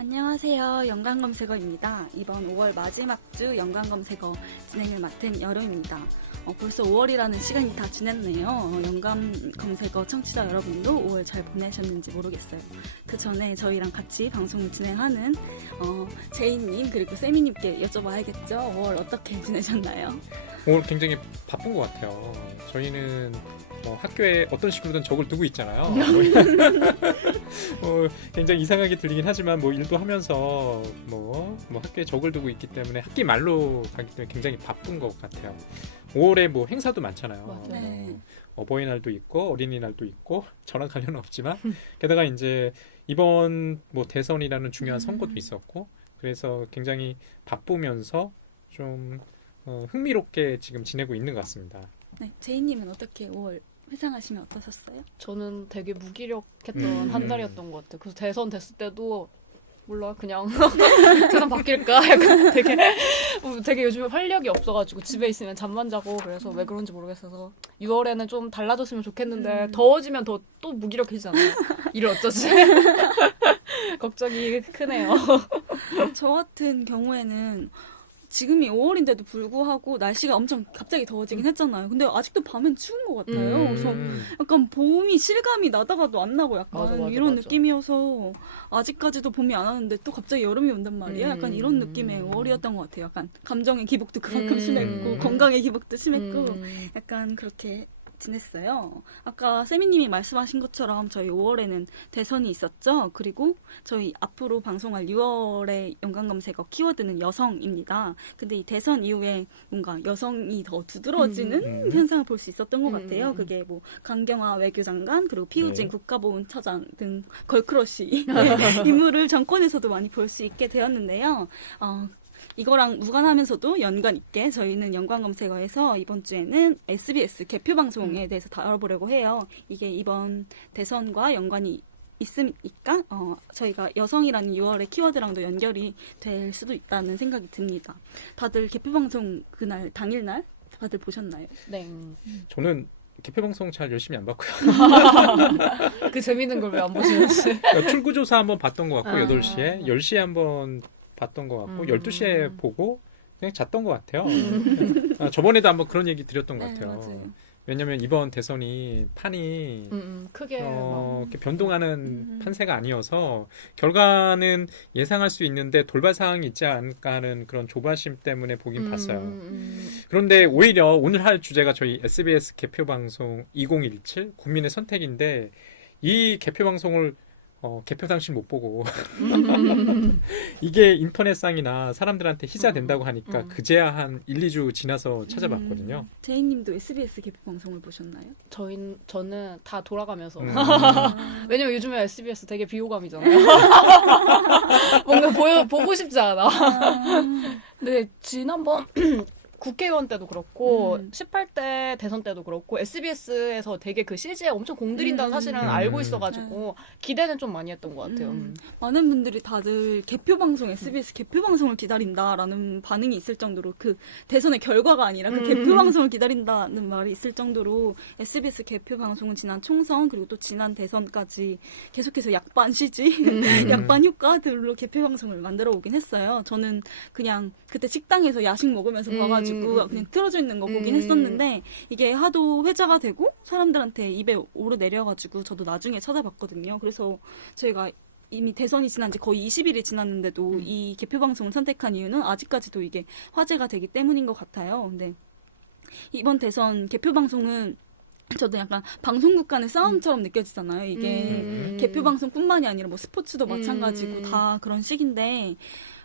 안녕하세요. 연관검색어입니다. 이번 5월 마지막 주 연관검색어 진행을 맡은 여름입니다. 벌써 5월이라는 시간이 다 지났네요. 연관검색어 청취자 여러분도 5월 잘 보내셨는지 모르겠어요. 그 전에 저희랑 같이 방송을 진행하는 제이님 그리고 세미님께 여쭤봐야겠죠. 5월 어떻게 지내셨나요? 오늘 굉장히 바쁜 것 같아요. 저희는 학교에 어떤 식으로든 적을 두고 있잖아요. 굉장히 이상하게 들리긴 하지만 일도 하면서 학교에 적을 두고 있기 때문에 학기 말로 가기 때문에 굉장히 바쁜 것 같아요. 5월에 행사도 많잖아요. 맞아요. 네. 어버이날도 있고 어린이날도 있고 저랑 관련은 없지만 게다가 이제 이번 대선이라는 중요한 선거도 있었고 그래서 굉장히 바쁘면서 좀 흥미롭게 지금 지내고 있는 것 같습니다. 네, 제이님은 어떻게 5월 회상하시면 어떠셨어요? 저는 되게 무기력했던 음. 한 달이었던 것 같아요. 그래서 대선 됐을 때도 몰라 그냥 세상 바뀔까 약간 되게 요즘에 활력이 없어가지고 집에 있으면 잠만 자고 그래서 왜 그런지 모르겠어서 6월에는 좀 달라졌으면 좋겠는데 더워지면 또 무기력해지잖아요. 이를 어쩌지? 걱정이 크네요. 저 같은 경우에는 지금이 5월인데도 불구하고 날씨가 엄청 갑자기 더워지긴 했잖아요. 근데 아직도 밤엔 추운 것 같아요. 그래서 약간 봄이 실감이 나다가도 안 나고 약간 맞아, 이런 맞아. 느낌이어서 아직까지도 봄이 안 왔는데 또 갑자기 여름이 온단 말이에요. 약간 이런 느낌의 5월이었던 것 같아요. 약간 감정의 기복도 그만큼 심했고 건강의 기복도 심했고 약간 그렇게 지냈어요. 아까 세미님이 말씀하신 것처럼 저희 5월에는 대선이 있었죠. 그리고 저희 앞으로 방송할 6월의 연관검색어 키워드는 여성입니다. 근데 이 대선 이후에 뭔가 여성이 더 두드러지는 현상을 볼 수 있었던 것 같아요. 그게 강경화 외교장관 그리고 피우진 네. 국가보훈처장 등 걸크러쉬 인물을 정권에서도 많이 볼 수 있게 되었는데요. 이거랑 무관하면서도 연관 있게 저희는 연관검색어에서 이번 주에는 SBS 개표 방송에 대해서 다뤄보려고 해요. 이게 이번 대선과 연관이 있으니까 저희가 여성이라는 6월의 키워드랑도 연결이 될 수도 있다는 생각이 듭니다. 다들 개표 방송 그날 당일날 다들 보셨나요? 네. 저는 개표 방송 잘 열심히 안 봤고요. 그 재밌는 걸 왜 안 보시는지. 출구조사 한번 봤던 것 같고 아. 8시에 10시에 한번 봤던 것 같고 12시에 보고 그냥 잤던 것 같아요. 저번에도 한번 그런 얘기 드렸던 것 네, 같아요. 맞아요. 왜냐면 이번 대선이 판이 크게 이렇게 변동하는 판세가 아니어서 결과는 예상할 수 있는데 돌발 상황이 있지 않을까 하는 그런 조바심 때문에 보긴 봤어요. 그런데 오히려 오늘 할 주제가 저희 SBS 개표 방송 2017 국민의 선택인데 이 개표 방송을 개표 당시 못 보고 이게 인터넷상이나 사람들한테 희자된다고 하니까 그제야 한 1, 2주 지나서 찾아봤거든요. 제이님도 SBS 개표 방송을 보셨나요? 저는 다 돌아가면서 왜냐면 요즘에 SBS 되게 비호감이잖아요. 뭔가 보고 싶지 않아. 근데 지난번 국회의원 때도 그렇고 18대 대선 때도 그렇고 SBS에서 되게 그 CG에 엄청 공들인다는 사실은 알고 있어가지고 기대는 좀 많이 했던 것 같아요. 많은 분들이 다들 개표 방송, SBS 개표 방송을 기다린다라는 반응이 있을 정도로 그 대선의 결과가 아니라 그 개표 방송을 기다린다는 말이 있을 정도로 SBS 개표 방송은 지난 총선 그리고 또 지난 대선까지 계속해서 약반 CG, 약반 효과들로 개표 방송을 만들어 오긴 했어요. 저는 그냥 그때 식당에서 야식 먹으면서 봐가지고 그냥 틀어져 있는 거 보긴 했었는데 이게 하도 회자가 되고 사람들한테 입에 오르내려가지고 저도 나중에 찾아봤거든요. 그래서 저희가 이미 대선이 지난 지 거의 20일이 지났는데도 이 개표 방송을 선택한 이유는 아직까지도 이게 화제가 되기 때문인 것 같아요. 근데 이번 대선 개표 방송은 저도 약간 방송국 간의 싸움처럼 느껴지잖아요. 이게 개표 방송뿐만이 아니라 스포츠도 마찬가지고 다 그런 식인데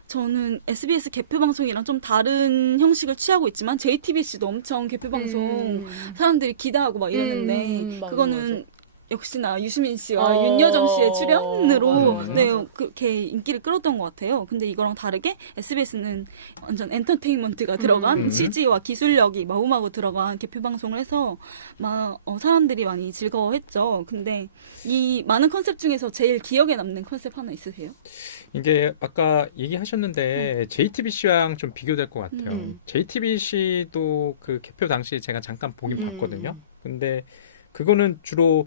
저는 SBS 개표 방송이랑 좀 다른 형식을 취하고 있지만 JTBC도 엄청 개표 방송 사람들이 기대하고 막 이랬는데 맞아, 그거는 맞아. 역시나 유시민 씨와 윤여정 씨의 출연으로 맞아. 네, 그렇게 인기를 끌었던 것 같아요. 근데 이거랑 다르게 SBS는 완전 엔터테인먼트가 들어간 CG와 기술력이 마구마구 들어간 개표 방송을 해서 사람들이 많이 즐거워했죠. 근데 이 많은 컨셉 중에서 제일 기억에 남는 컨셉 하나 있으세요? 이게 아까 얘기하셨는데 JTBC랑 좀 비교될 것 같아요. JTBC도 그 개표 당시 제가 잠깐 보긴 봤거든요. 근데 그거는 주로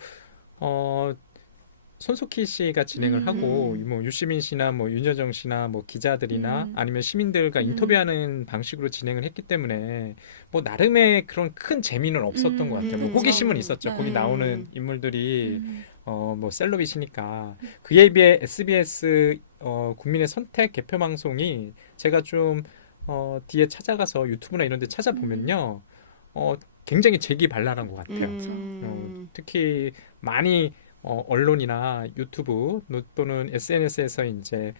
손석희 씨가 진행을 하고 뭐 유시민 씨나 뭐 윤여정 씨나 뭐 기자들이나 아니면 시민들과 인터뷰하는 방식으로 진행을 했기 때문에 뭐 나름의 그런 큰 재미는 없었던 것 같아요. 뭐 그쵸. 호기심은 있었죠. 네. 거기 나오는 인물들이 뭐 셀럽이시니까 그에 비해 SBS 국민의 선택 개표 방송이 제가 좀 뒤에 찾아가서 유튜브나 이런 데 찾아보면요. 굉장히 재기발랄한 것 같아요. 특히 많이 언론이나 유튜브 또는 SNS에서 이제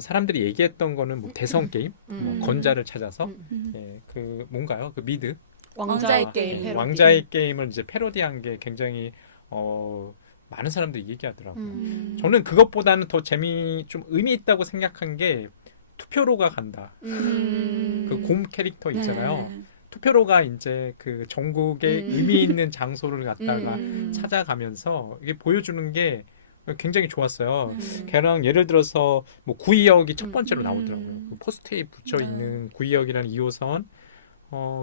사람들이 얘기했던 거는 뭐 대선 게임, 뭐 건자를 찾아서 예, 그 뭔가요? 그 미드 왕자의 아, 게임 네. 패러디. 왕자의 게임을 이제 패러디한 게 굉장히 많은 사람들이 얘기하더라고요. 저는 그것보다는 더 좀 의미 있다고 생각한 게 투표로가 간다. 그 곰 캐릭터 있잖아요. 네. 투표로가 이제 그 전국의 의미 있는 장소를 갔다가 찾아가면서 이게 보여주는 게 굉장히 좋았어요. 걔랑 예를 들어서 뭐 구의역이 첫 번째로 나오더라고요. 그 포스트에 붙여 있는 구의역이라는 2호선.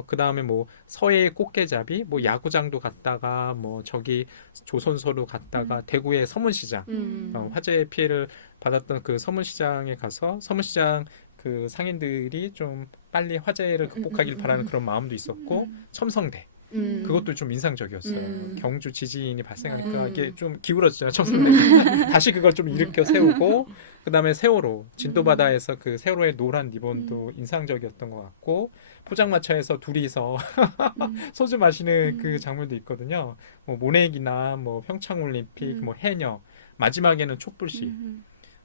그 다음에 뭐 서해 꽃게잡이, 뭐 야구장도 갔다가 뭐 저기 조선소로 갔다가 대구의 서문시장, 화재 피해를 받았던 그 서문시장에 가서 서문시장 그 상인들이 좀 빨리 화재를 극복하길 바라는 그런 마음도 있었고 첨성대 그것도 좀 인상적이었어요. 경주 지진이 발생하니까 이게 좀 기울어지잖아요. 첨성대 다시 그걸 좀 일으켜 세우고 그다음에 세월호 진도바다에서 그 세월호의 노란 리본도 인상적이었던 것 같고 포장마차에서 둘이서 소주 마시는 그 장면도 있거든요. 뭐 모내기나 뭐 평창올림픽, 뭐 해녀 마지막에는 촛불시.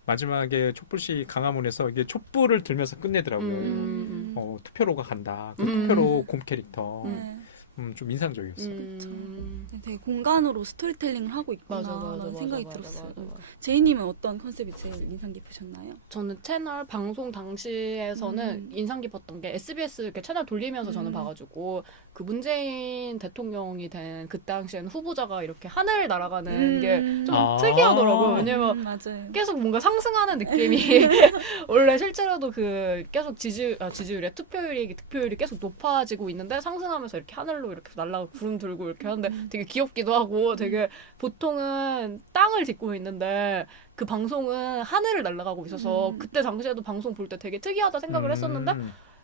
마지막에 촛불시 강화문에서 이게 촛불을 들면서 끝내더라고요. 투표로가 간다. 그 투표로 곰 캐릭터. 네. 좀 인상적이었어요. 되게 공간으로 스토리텔링을 하고 있구나 맞아, 맞아, 라는 맞아, 생각이 맞아, 들었어요. 맞아, 맞아. 제이님은 어떤 컨셉이 제일 인상 깊으셨나요? 저는 채널 방송 당시에서는 인상 깊었던 게 SBS 이렇게 채널 돌리면서 저는 봐가지고 그 문재인 대통령이 된 그 당시에는 후보자가 이렇게 하늘 날아가는 게 좀 아. 특이하더라고요. 왜냐면 맞아요. 계속 뭔가 상승하는 느낌이 원래 실제로도 그 계속 지지율이 득표율이 계속 높아지고 있는데 상승하면서 이렇게 하늘로 이렇게 날아가 구름 들고 이렇게 하는데 되게 귀엽기도 하고 되게 보통은 땅을 딛고 있는데 그 방송은 하늘을 날아가고 있어서 그때 당시에도 방송 볼 때 되게 특이하다 생각을 했었는데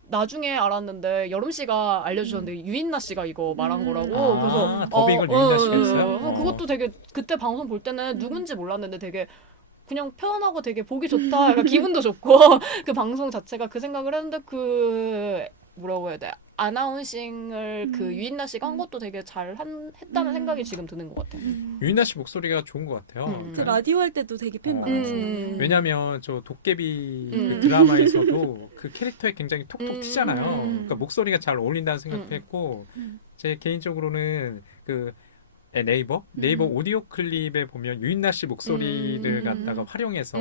나중에 알았는데 여름 씨가 알려주셨는데 유인나 씨가 이거 말한 거라고. 그래서 더빙을 유인나 씨가 했어요? 그래서 그것도 되게 그때 방송 볼 때는 누군지 몰랐는데 되게 그냥 표현하고 되게 보기 좋다. 약간 기분도 좋고 그 방송 자체가 그 생각을 했는데 그 뭐라고 해야 돼? 아나운싱을 그 유인나 씨가 한 것도 되게 했다는 생각이 지금 드는 것 같아요. 유인나 씨 목소리가 좋은 것 같아요. 그 라디오 할 때도 되게 팬 많았어요. 왜냐면 저 도깨비 그 드라마에서도 그 캐릭터에 굉장히 톡톡 튀잖아요. 그러니까 목소리가 잘 어울린다는 생각도 했고 제 개인적으로는 그 네이버 오디오 클립에 보면 유인나 씨 목소리를 갖다가 활용해서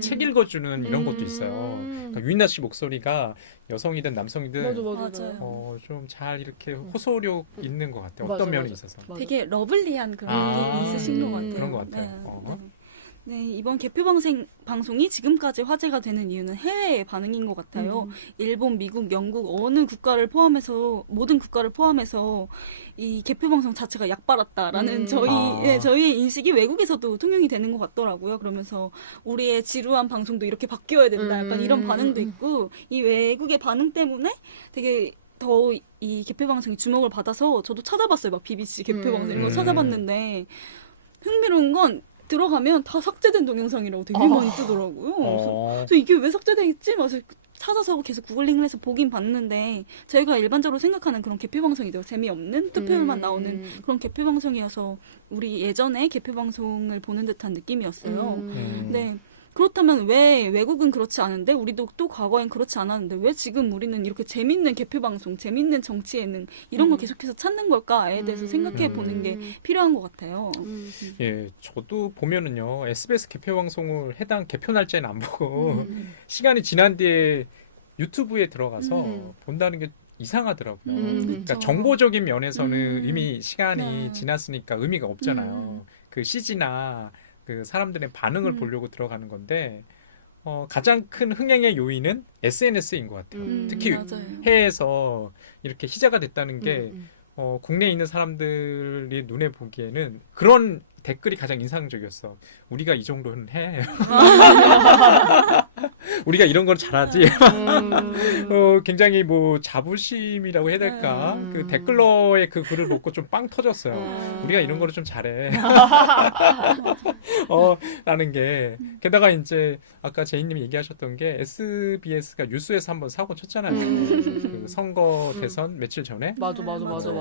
책 읽어주는 이런 것도 있어요. 그러니까 유인나 씨 목소리가 여성이든 남성이든 맞아요. 좀 잘 이렇게 호소력 있는 것 같아요. 맞아, 어떤 면이 맞아. 있어서. 맞아. 되게 러블리한 그런 게 있으신 것 같아요. 그런 것 같아요. 네. 네, 이번 개표 방송이 지금까지 화제가 되는 이유는 해외의 반응인 것 같아요. 일본, 미국, 영국 어느 국가를 포함해서 모든 국가를 포함해서 이 개표 방송 자체가 약발았다라는 저희의 인식이 외국에서도 통용이 되는 것 같더라고요. 그러면서 우리의 지루한 방송도 이렇게 바뀌어야 된다. 약간 이런 반응도 있고 이 외국의 반응 때문에 되게 더 이 개표 방송이 주목을 받아서 저도 찾아봤어요. 막 BBC 개표 방송 이런 거 찾아봤는데 흥미로운 건 들어가면 다 삭제된 동영상이라고 되게 많이 뜨더라고요. 그래서 이게 왜 삭제돼 있지? 막 찾아서 계속 구글링을 해서 보긴 봤는데 저희가 일반적으로 생각하는 그런 개표 방송이죠. 재미없는 투표만 나오는 그런 개표 방송이어서 우리 예전에 개표 방송을 보는 듯한 느낌이었어요. 네. 그렇다면 왜 외국은 그렇지 않은데 우리도 또 과거엔 그렇지 않았는데 왜 지금 우리는 이렇게 재밌는 개표 방송, 재밌는 정치 예능 이런 걸 계속해서 찾는 걸까에 대해서 생각해 보는 게 필요한 것 같아요. 예, 저도 보면은요 SBS 개표 방송을 해당 개표 날짜는 안 보고 시간이 지난 뒤에 유튜브에 들어가서 본다는 게 이상하더라고요. 그러니까 그쵸. 정보적인 면에서는 이미 시간이 지났으니까 의미가 없잖아요. 그 CG나 그 사람들의 반응을 보려고 들어가는 건데 가장 큰 흥행의 요인은 SNS인 것 같아요. 특히 맞아요. 해외에서 이렇게 희자가 됐다는 게 국내에 있는 사람들이 눈에 보기에는 그런 댓글이 가장 인상적이었어. 우리가 이 정도는 해. 우리가 이런 걸 잘하지. 굉장히 뭐 자부심이라고 해야 될까? 그 댓글러의 그 글을 보고 좀 빵 터졌어요. 우리가 이런 거를 좀 잘해. 라는 게. 게다가 이제 아까 제이님이 얘기하셨던 게 SBS가 뉴스에서 한번 사고 쳤잖아요. 그 선거 대선 며칠 전에. 맞아.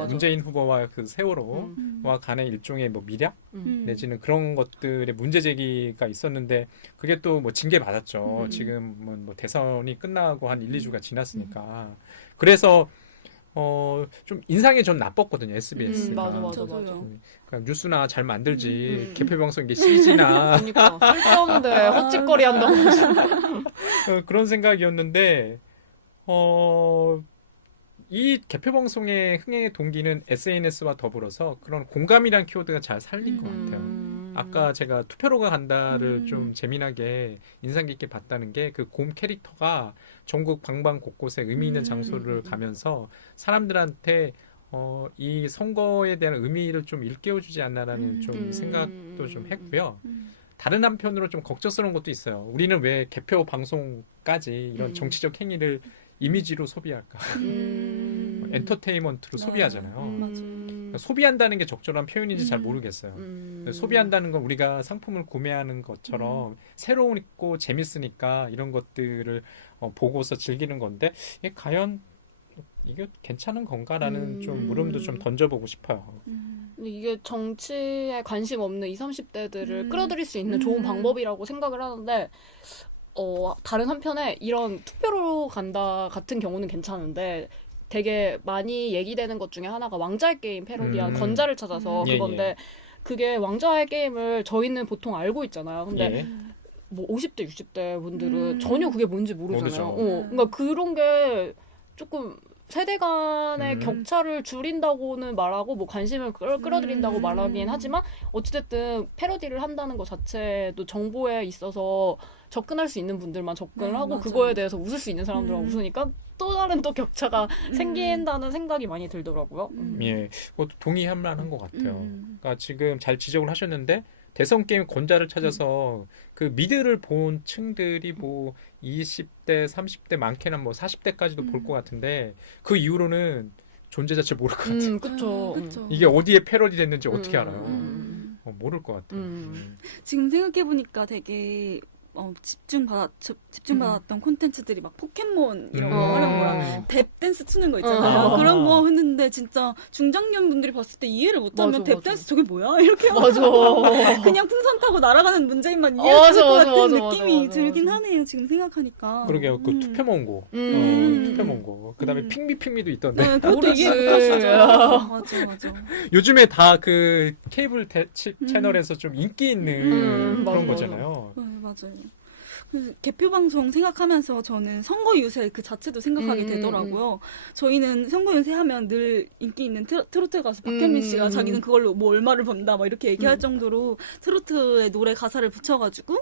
문재인 후보와 그 세월호와 간의 일종의 뭐 미략 내지는 그런 것들의 문제 제기가 있었는데 그게 또 뭐 징계 받았죠. 지금은 뭐 대선이 끝나고 한 1, 2주가 지났으니까. 그래서 좀 인상이 좀 나빴거든요. SBS가. 맞아. 그러니까 뉴스나 잘 만들지 개표 방송 이게 CG나 그러니까 쓸데없는데 헛짓거리 한다고. 그런 생각이었는데 이 개표 방송의 흥행의 동기는 SNS와 더불어서 그런 공감이란 키워드가 잘 살린 것 같아요. 아까 제가 투표로가 간다를 좀 재미나게 인상 깊게 봤다는 게 그 곰 캐릭터가 전국 방방 곳곳에 의미 있는 장소를 가면서 사람들한테 이 선거에 대한 의미를 좀 일깨워주지 않나라는 좀 생각도 좀 했고요. 다른 한편으로 좀 걱정스러운 것도 있어요. 우리는 왜 개표 방송까지 이런 정치적 행위를 이미지로 소비할까? 엔터테인먼트로 소비하잖아요. 그러니까 소비한다는 게 적절한 표현인지 잘 모르겠어요. 소비한다는 건 우리가 상품을 구매하는 것처럼 새로우고 재밌으니까 이런 것들을 보고서 즐기는 건데 이게 과연 이게 괜찮은 건가라는 좀 물음도 좀 던져보고 싶어요. 근데 이게 정치에 관심 없는 20, 30대들을 끌어들일 수 있는 좋은 방법이라고 생각을 하는데 다른 한편에 이런 투표로 간다 같은 경우는 괜찮은데 되게 많이 얘기되는 것 중에 하나가 왕자의 게임 패러디한 건자를 찾아서 그건데 그게 왕자의 게임을 저희는 보통 알고 있잖아요. 근데 뭐 50대, 60대 분들은 전혀 그게 뭔지 모르잖아요. 그러니까 그런 게 조금 세대 간의 격차를 줄인다고는 말하고 뭐 관심을 끌어들인다고 말하긴 하지만 어찌됐든 패러디를 한다는 것 자체도 정보에 있어서 접근할 수 있는 분들만 접근을 하고 맞아요. 그거에 대해서 웃을 수 있는 사람들만 웃으니까 또 다른 또 격차가 생긴다는 생각이 많이 들더라고요. 예, 그것도 동의할 만한 것 같아요. 그러니까 지금 잘 지적을 하셨는데 대선 게임 권자를 찾아서 그 미드를 본 층들이 뭐 20대, 30대 많게는 뭐 40대까지도 볼 것 같은데 그 이후로는 존재 자체 모를 것 같아요. 그쵸. 이게 어디에 패러디 됐는지 어떻게 알아요? 모를 것 같아요. 지금 생각해보니까 되게 집중받았던 콘텐츠들이 막 포켓몬 이런 거 하는 거야. 뎁댄스 추는 거 있잖아요. 그런 거 했는데 진짜 중장년 분들이 봤을 때 이해를 못하면 맞아. 뎁댄스 저게 뭐야? 이렇게 맞아. 그냥 풍선 타고 날아가는 문재인만 이해할 것 같은 느낌이 맞아. 들긴 하네요. 지금 생각하니까. 그러게요. 그 투표몬고. 투표몬고. 그 다음에 핑미핑미도 있던데. 네, 그것도 모르지. 이해 못하시죠. 맞아. 요즘에 다 그 케이블 채널에서 좀 인기 있는 그런 맞아. 거잖아요. 네, 맞아요. 그래서 개표 방송 생각하면서 저는 선거 유세 그 자체도 생각하게 되더라고요. 저희는 선거 유세 하면 늘 인기 있는 트로트 가수 박현민 씨가 자기는 그걸로 뭐 얼마를 번다 막 이렇게 얘기할 정도로 트로트의 노래 가사를 붙여가지고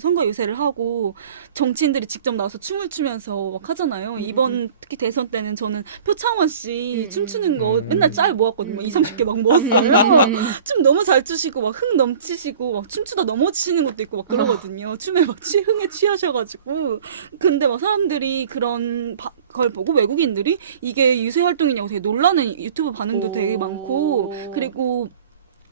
선거 유세를 하고 정치인들이 직접 나와서 춤을 추면서 막 하잖아요. 이번 특히 대선 때는 저는 표창원 씨 춤추는 거 맨날 짤 모았거든요. 20, 30개 막 모았어요. 춤 너무 잘 추시고 막 흥 넘치시고 막 춤추다 넘어지시는 것도 있고 막 그러거든요. 춤에 막 흥에 취하셔가지고. 근데 막 사람들이 그런 걸 보고 외국인들이 이게 유세 활동이냐고 되게 놀라는 유튜브 반응도 되게 많고, 그리고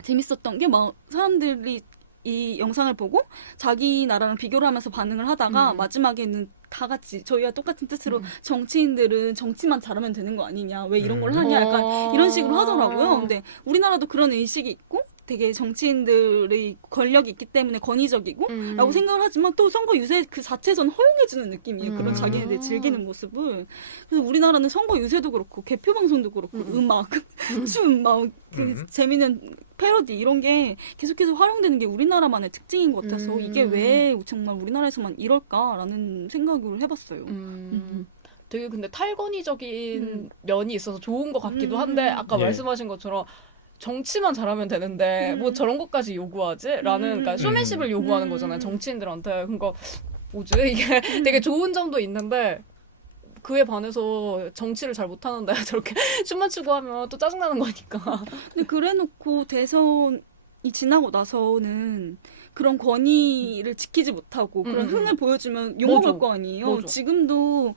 재밌었던 게 막 사람들이 이 영상을 보고 자기 나라랑 비교를 하면서 반응을 하다가 마지막에는 다 같이 저희와 똑같은 뜻으로 정치인들은 정치만 잘하면 되는 거 아니냐, 왜 이런 걸 하냐, 약간 이런 식으로 하더라고요. 근데 우리나라도 그런 의식이 있고 되게 정치인들의 권력이 있기 때문에 권위적이고 라고 생각을 하지만 또 선거 유세 그 자체에서는 허용해주는 느낌이에요. 그런 자기네들 즐기는 모습을. 그래서 우리나라는 선거 유세도 그렇고 개표 방송도 그렇고 음악, 춤, 막 재미있는 패러디 이런 게 계속해서 활용되는 게 우리나라만의 특징인 것 같아서 이게 왜 정말 우리나라에서만 이럴까라는 생각을 해봤어요. 되게 근데 탈권위적인 면이 있어서 좋은 것 같기도 한데 아까 말씀하신 것처럼 정치만 잘하면 되는데 뭐 저런 것까지 요구하지? 라는 그러니까 쇼맨십을 요구하는 거잖아요. 정치인들한테. 그러니까 뭐지? 이게 되게 좋은 점도 있는데 그에 반해서 정치를 잘 못하는데 저렇게 춤만 추고 하면 또 짜증나는 거니까. 근데 그래놓고 대선 지나고 나서는 그런 권위를 지키지 못하고 그런 흥을 보여주면 욕먹을 맞아. 거 아니에요. 맞아. 지금도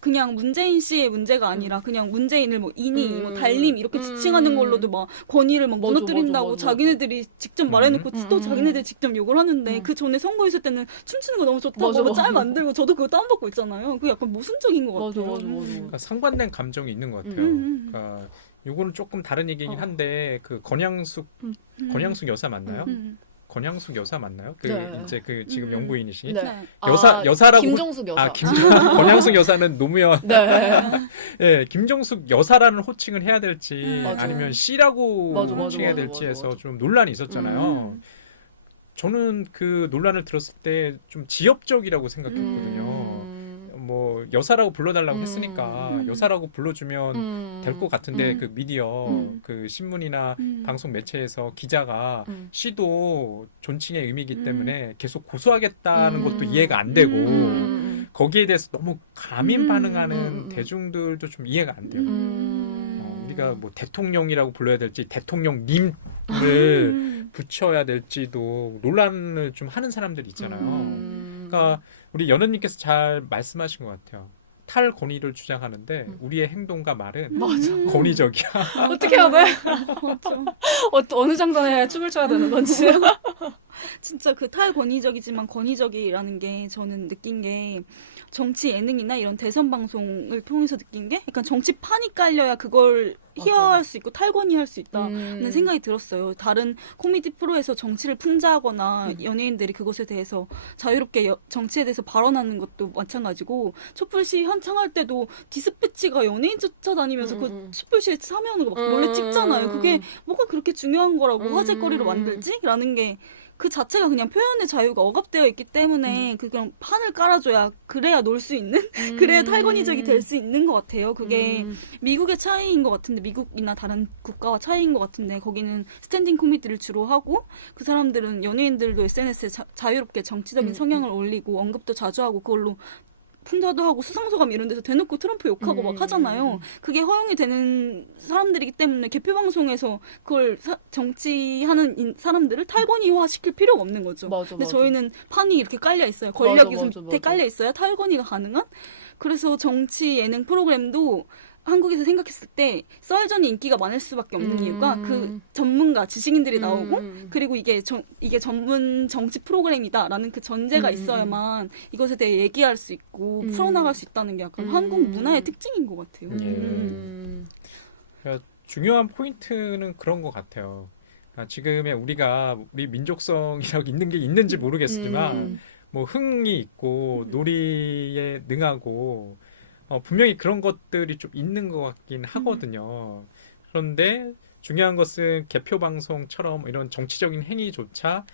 그냥 문재인 씨의 문제가 아니라 그냥 문재인을 뭐 인이, 뭐 달님 이렇게 지칭하는 걸로도 막 권위를 막 맞아, 무너뜨린다고 맞아. 자기네들이 직접 말해놓고 또 자기네들이 직접 욕을 하는데 음. 그 전에 선거 있을 때는 춤추는 거 너무 좋다고 맞아, 막 짤 맞아. 만들고 저도 그거 다운받고 있잖아요. 그게 약간 모순적인 것 맞아, 같아요. 맞아, 맞아. 그러니까 상반된 감정이 있는 것 같아요. 그러니까 요거는 조금 다른 얘기긴 한데 그 건양숙 여사 맞나요? 건양숙 여사 맞나요? 그 네. 이제 그 지금 영부인이시. 네. 여사라고 김정숙 여사. 건양숙 여사는 노무현. 네. 예, 김정숙 여사라는 호칭을 해야 될지 맞아. 아니면 씨라고 맞아, 호칭해야 맞아, 될지 맞아, 해서 맞아. 좀 논란이 있었잖아요. 저는 그 논란을 들었을 때 좀 지엽적이라고 생각했거든요. 뭐 여사라고 불러달라고 했으니까 여사라고 불러주면 될 것 같은데 그 미디어 그 신문이나 방송 매체에서 기자가 씨도 존칭의 의미이기 때문에 계속 고소하겠다는 것도 이해가 안 되고 거기에 대해서 너무 감인 반응하는 대중들도 좀 이해가 안 돼요. 우리가 뭐 대통령이라고 불러야 될지 대통령님을 붙여야 될지도 논란을 좀 하는 사람들이 있잖아요. 그러니까 우리 연은님께서 잘 말씀하신 것 같아요. 탈권위를 주장하는데 우리의 행동과 말은 권위적이야. 어떻게 해야 돼? 맞죠. 어느 장단에 춤을 춰야 되는 건지. 진짜 그 탈권위적이지만 권위적이라는 게 저는 느낀 게 정치 예능이나 이런 대선 방송을 통해서 느낀 게 약간 정치판이 깔려야 그걸 희화할 수 있고 탈권위할 수 있다는 생각이 들었어요. 다른 코미디 프로에서 정치를 풍자하거나 연예인들이 그것에 대해서 자유롭게 정치에 대해서 발언하는 것도 마찬가지고 촛불시 한창할 때도 디스패치가 연예인 쫓아다니면서 그 촛불시에 참여하는 거 막 몰래 찍잖아요. 그게 뭐가 그렇게 중요한 거라고 화제거리로 만들지? 라는 게 그 자체가 그냥 표현의 자유가 억압되어 있기 때문에 그런 판을 깔아줘야 그래야 놀 수 있는 그래야 탈권위적이 될 수 있는 것 같아요. 그게 미국의 차이인 것 같은데 미국이나 다른 국가와 차이인 것 같은데 거기는 스탠딩 코미디를 주로 하고 그 사람들은 연예인들도 SNS에 자유롭게 정치적인 성향을 올리고 언급도 자주 하고 그걸로 풍자도 하고 수상소감 이런 데서 대놓고 트럼프 욕하고 막 하잖아요. 그게 허용이 되는 사람들이기 때문에 개표 방송에서 그걸 정치하는 사람들을 탈권위화 시킬 필요가 없는 거죠. 맞아, 근데 맞아. 저희는 판이 이렇게 깔려 있어요. 권력이 맞아, 밑에 맞아. 깔려 있어야 탈권위가 가능한. 그래서 정치 예능 프로그램도 한국에서 생각했을 때 썰전이 인기가 많을 수밖에 없는 이유가 그 전문가 지식인들이 나오고 그리고 이게 전문 정치 프로그램이다라는 그 전제가 있어야만 이것에 대해 얘기할 수 있고 풀어나갈 수 있다는 게 약간 한국 문화의 특징인 것 같아요. 그러니까 중요한 포인트는 그런 것 같아요. 그러니까 지금의 우리 민족성이라고 있는 게 있는지 모르겠지만 뭐 흥이 있고 놀이에 능하고 분명히 그런 것들이 좀 있는 것 같긴 하거든요. 그런데 중요한 것은 개표 방송처럼 이런 정치적인 행위조차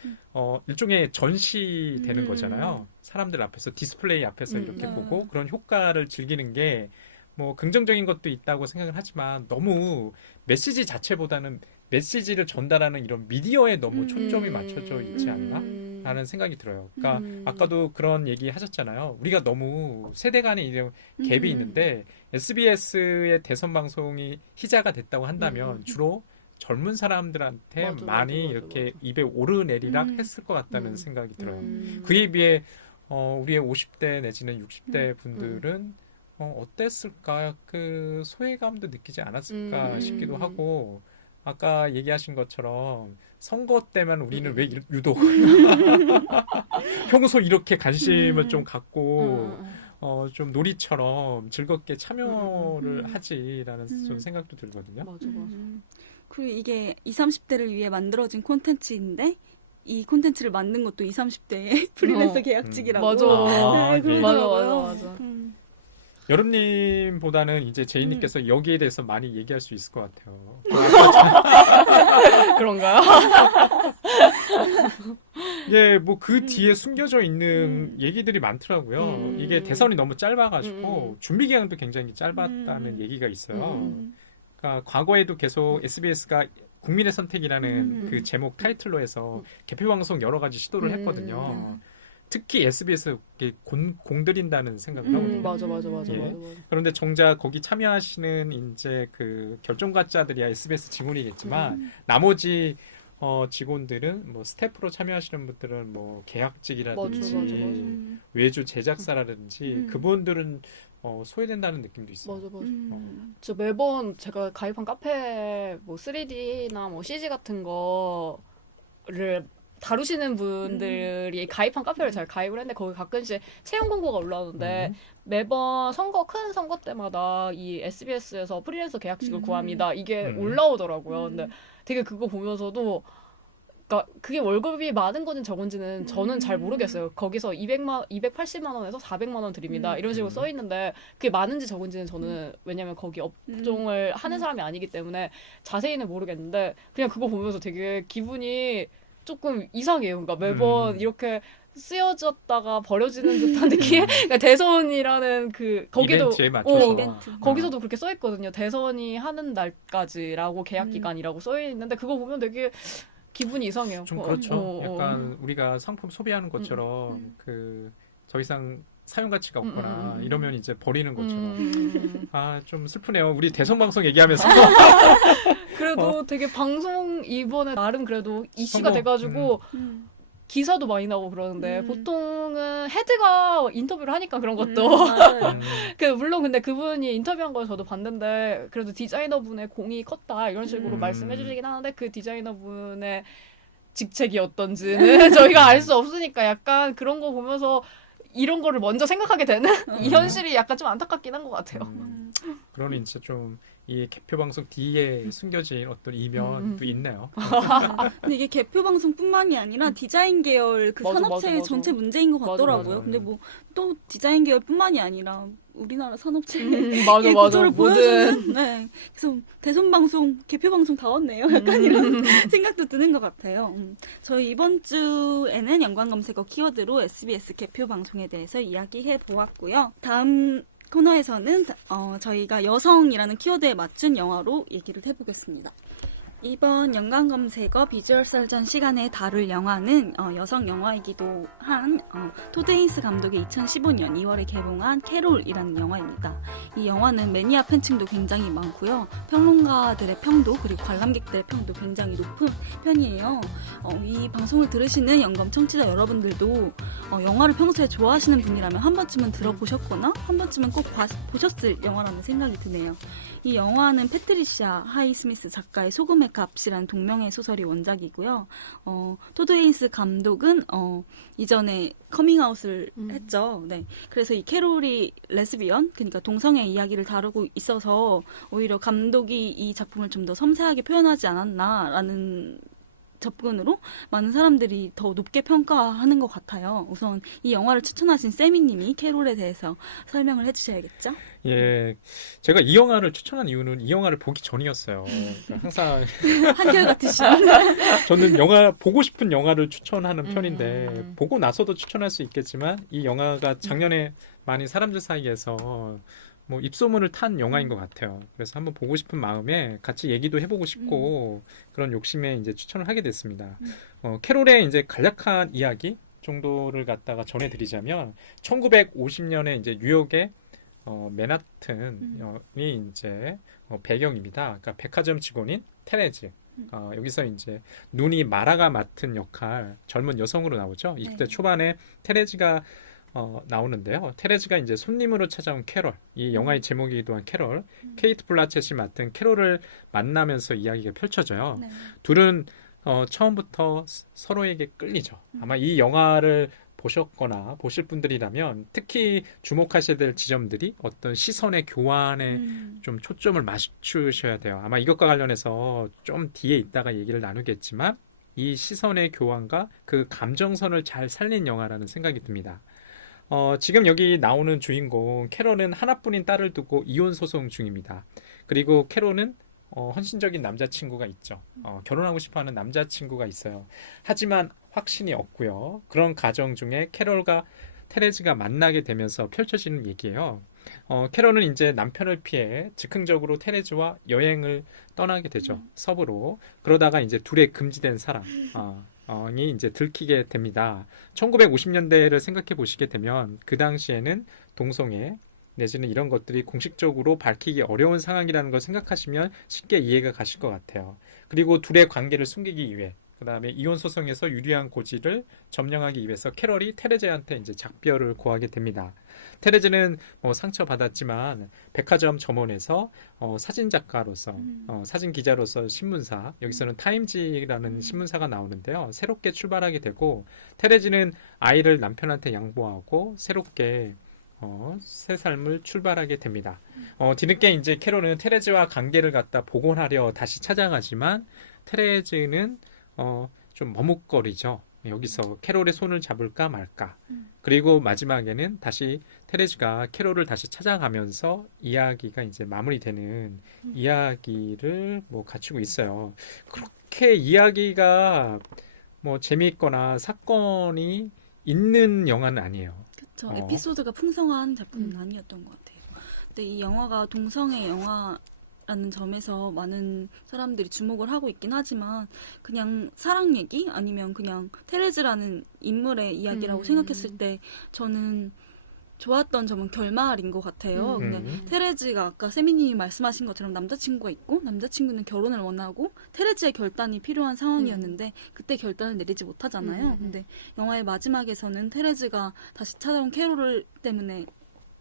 일종의 전시되는 거잖아요. 사람들 앞에서 디스플레이 앞에서 이렇게 보고 그런 효과를 즐기는 게 뭐 긍정적인 것도 있다고 생각을 하지만 너무 메시지 자체보다는 메시지를 전달하는 이런 미디어에 너무 초점이 맞춰져 있지 않나? 라는 생각이 들어요. 그러니까 아까도 그런 얘기 하셨잖아요. 우리가 너무 세대 간의 이런 갭이 있는데 SBS의 대선 방송이 희자가 됐다고 한다면 주로 젊은 사람들한테 맞아, 많이 맞아, 이렇게 맞아. 입에 오르내리락 했을 것 같다는 생각이 들어요. 그에 비해 우리의 50대 내지는 60대 분들은 어땠을까? 그 소외감도 느끼지 않았을까 싶기도 하고 아까 얘기하신 것처럼 선거 때만 우리는 왜 유독 평소 이렇게 관심을 좀 갖고 좀 놀이처럼 즐겁게 참여를 하지라는 좀 생각도 들거든요. 맞아. 그리고 이게 20, 30대를 위해 만들어진 콘텐츠인데 이 콘텐츠를 만든 것도 20, 30대의 프리랜서 계약직이라고. 맞아. 네, 예. 그러더라고요. 맞아. 여름님보다는 이제 제이님께서 여기에 대해서 많이 얘기할 수 있을 것 같아요. 그런가요? 이게 뭐 그 뒤에 숨겨져 있는 얘기들이 많더라고요. 이게 대선이 너무 짧아가지고 준비 기간도 굉장히 짧았다는 얘기가 있어요. 그러니까 과거에도 계속 SBS가 국민의 선택이라는 그 제목 타이틀로 해서 개표 방송 여러 가지 시도를 했거든요. 특히 SBS 공들인다는 생각을 하거든요. 맞아. 예. 그런데 정작 거기 참여하시는 이제 그 결정가자들이야 SBS 직원이겠지만 나머지 직원들은 뭐 스태프로 참여하시는 분들은 뭐 맞아, 계약직이라든지 맞아, 맞아. 외주 제작사라든지 그분들은 소외된다는 느낌도 있어요. 맞아, 맞아. 음. 저 매번 제가 가입한 카페 뭐 3D나 뭐 CG 같은 거를 다루시는 분들이 가입한 카페를 잘 가입을 했는데 거기 가끔씩 채용 공고가 올라오는데 매번 큰 선거 때마다 이 SBS에서 프리랜서 계약직을 구합니다. 이게 올라오더라고요. 근데 되게 그거 보면서도 그러니까 그게 월급이 많은 건지 적은지는 저는 잘 모르겠어요. 거기서 280만 원에서 400만 원 드립니다. 이런 식으로 써 있는데 그게 많은지 적은지는 저는 왜냐면 거기 업종을 하는 사람이 아니기 때문에 자세히는 모르겠는데 그냥 그거 보면서 되게 기분이 조금 이상해요. 그러니까 매번 이렇게 쓰여졌다가 버려지는 듯한 느낌? 그러니까 대선이라는 그 거기도 이벤트에 맞춰서 이벤트. 거기서도 그렇게 써 있거든요. 대선이 하는 날까지라고 계약 기간이라고 써 있는데 그거 보면 되게 기분이 이상해요. 좀 그렇죠. 약간 우리가 상품 소비하는 것처럼 그 더 이상 사용 가치가 없거나 이러면 이제 버리는 것처럼 아 좀 슬프네요. 우리 대선 방송 얘기하면서 그래도 되게 방송 이번에 나름 그래도 이슈가 성공. 돼가지고 기사도 많이 나오고 그러는데 보통은 헤드가 인터뷰를 하니까 그런 것도 맞아요. 그 물론 근데 그분이 인터뷰한 걸 저도 봤는데 그래도 디자이너분의 공이 컸다 이런 식으로 말씀해 주시긴 하는데 그 디자이너분의 직책이 어떤지는 저희가 알 수 없으니까 약간 그런 거 보면서 이런 거를 먼저 생각하게 되는 이 현실이 약간 좀 안타깝긴 한 것 같아요. 그러니 진짜 좀 이 개표 방송 뒤에 숨겨진 어떤 이면도 있네요. 근데 이게 개표 방송뿐만이 아니라 디자인 계열 그 맞아, 산업체의 맞아. 전체 문제인 것 맞아, 같더라고요. 맞아. 근데 뭐 또 디자인 계열뿐만이 아니라 우리나라 산업체의 맞아, 맞아. 구조를 모든 보여주는 네. 그래서 대선 방송, 개표 방송 다 왔네요. 약간 이런 생각도 드는 것 같아요. 저희 이번 주에는 연관 검색어 키워드로 SBS 개표 방송에 대해서 이야기해 보았고요. 다음 코너에서는 저희가 여성이라는 키워드에 맞춘 영화로 얘기를 해보겠습니다. 이번 연관 검색어 비주얼 설전 시간에 다룰 영화는 여성 영화이기도 한 토드 헤인스 감독의 2015년 2월에 개봉한 캐롤이라는 영화입니다. 이 영화는 매니아 팬층도 굉장히 많고요. 평론가들의 평도 그리고 관람객들의 평도 굉장히 높은 편이에요. 이 방송을 들으시는 연검 청취자 여러분들도 영화를 평소에 좋아하시는 분이라면 한 번쯤은 들어보셨거나 한 번쯤은 꼭 보셨을 영화라는 생각이 드네요. 이 영화는 패트리시아 하이스미스 작가의 소금의 값이라는 동명의 소설이 원작이고요. 토드 헤인스 감독은 이전에 커밍아웃을 했죠. 네. 그래서 이 캐롤이 레스비언, 그러니까 동성애 이야기를 다루고 있어서 오히려 감독이 이 작품을 좀 더 섬세하게 표현하지 않았나라는 접근으로 많은 사람들이 더 높게 평가하는 것 같아요. 우선 이 영화를 추천하신 세미님이 캐롤에 대해서 설명을 해주셔야겠죠? 예, 제가 이 영화를 추천한 이유는 이 영화를 보기 전이었어요. 그러니까 항상 한결같으시죠? 저는 영화 보고 싶은 영화를 추천하는 편인데 보고 나서도 추천할 수 있겠지만 이 영화가 작년에 많이 사람들 사이에서 뭐 입소문을 탄 영화인 것 같아요. 그래서 한번 보고 싶은 마음에 같이 얘기도 해보고 싶고 그런 욕심에 이제 추천을 하게 됐습니다. 캐롤의 이제 간략한 이야기 정도를 갖다가 전해드리자면 1950년에 이제 뉴욕의 맨하튼이 이제 배경입니다. 그러니까 백화점 직원인 테레즈. 여기서 이제 눈이 마라가 맡은 역할 젊은 여성으로 나오죠. 20대 초반에 테레즈가 나오는데요. 테레즈가 이제 손님으로 찾아온 캐롤, 이 영화의 제목이기도 한 캐롤, 케이트 블라쳇이 맡은 캐롤을 만나면서 이야기가 펼쳐져요. 네. 둘은 처음부터 서로에게 끌리죠. 아마 이 영화를 보셨거나 보실 분들이라면 특히 주목하셔야 될 지점들이 어떤 시선의 교환에 좀 초점을 맞추셔야 돼요. 아마 이것과 관련해서 좀 뒤에 있다가 얘기를 나누겠지만 이 시선의 교환과 그 감정선을 잘 살린 영화라는 생각이 듭니다. 지금 여기 나오는 주인공 캐롤은 하나뿐인 딸을 두고 이혼 소송 중입니다. 그리고 캐롤은 헌신적인 남자친구가 있죠. 결혼하고 싶어하는 남자친구가 있어요. 하지만 확신이 없고요. 그런 가정 중에 캐롤과 테레즈가 만나게 되면서 펼쳐지는 얘기예요. 캐롤은 이제 남편을 피해 즉흥적으로 테레즈와 여행을 떠나게 되죠. 서부로. 그러다가 이제 둘의 금지된 사랑이 이제 들키게 됩니다. 1950년대를 생각해 보시게 되면 그 당시에는 동성애 내지는 이런 것들이 공식적으로 밝히기 어려운 상황이라는 걸 생각하시면 쉽게 이해가 가실 것 같아요. 그리고 둘의 관계를 숨기기 위해 그다음에 이혼 소송에서 유리한 고지를 점령하기 위해서 캐럴이 테레즈한테 이제 작별을 고하게 됩니다. 테레즈는 뭐 상처받았지만 백화점 점원에서 사진 작가로서 사진 기자로서 신문사, 여기서는 타임지라는 신문사가 나오는데요. 새롭게 출발하게 되고 테레즈는 아이를 남편한테 양보하고 새롭게 새 삶을 출발하게 됩니다. 뒤늦게 이제 캐롤은 테레즈와 관계를 갖다 복원하려 다시 찾아가지만 테레즈는 좀 머뭇거리죠. 여기서 캐롤의 손을 잡을까 말까. 그리고 마지막에는 다시 테레즈가 캐롤을 다시 찾아가면서 이야기가 이제 마무리되는 이야기를 뭐 갖추고 있어요. 그렇게 이야기가 뭐 재미있거나 사건이 있는 영화는 아니에요. 그쵸. 에피소드가 풍성한 작품은 아니었던 것 같아요. 근데 이 영화가 동성애 영화라는 점에서 많은 사람들이 주목을 하고 있긴 하지만 그냥 사랑 얘기 아니면 그냥 테레즈라는 인물의 이야기라고 생각했을 때 저는 좋았던 점은 결말인 것 같아요. 근데 테레즈가 아까 세미님이 말씀하신 것처럼 남자친구가 있고 남자친구는 결혼을 원하고 테레즈의 결단이 필요한 상황이었는데 그때 결단을 내리지 못하잖아요. 근데 영화의 마지막에서는 테레즈가 다시 찾아온 캐롤을 때문에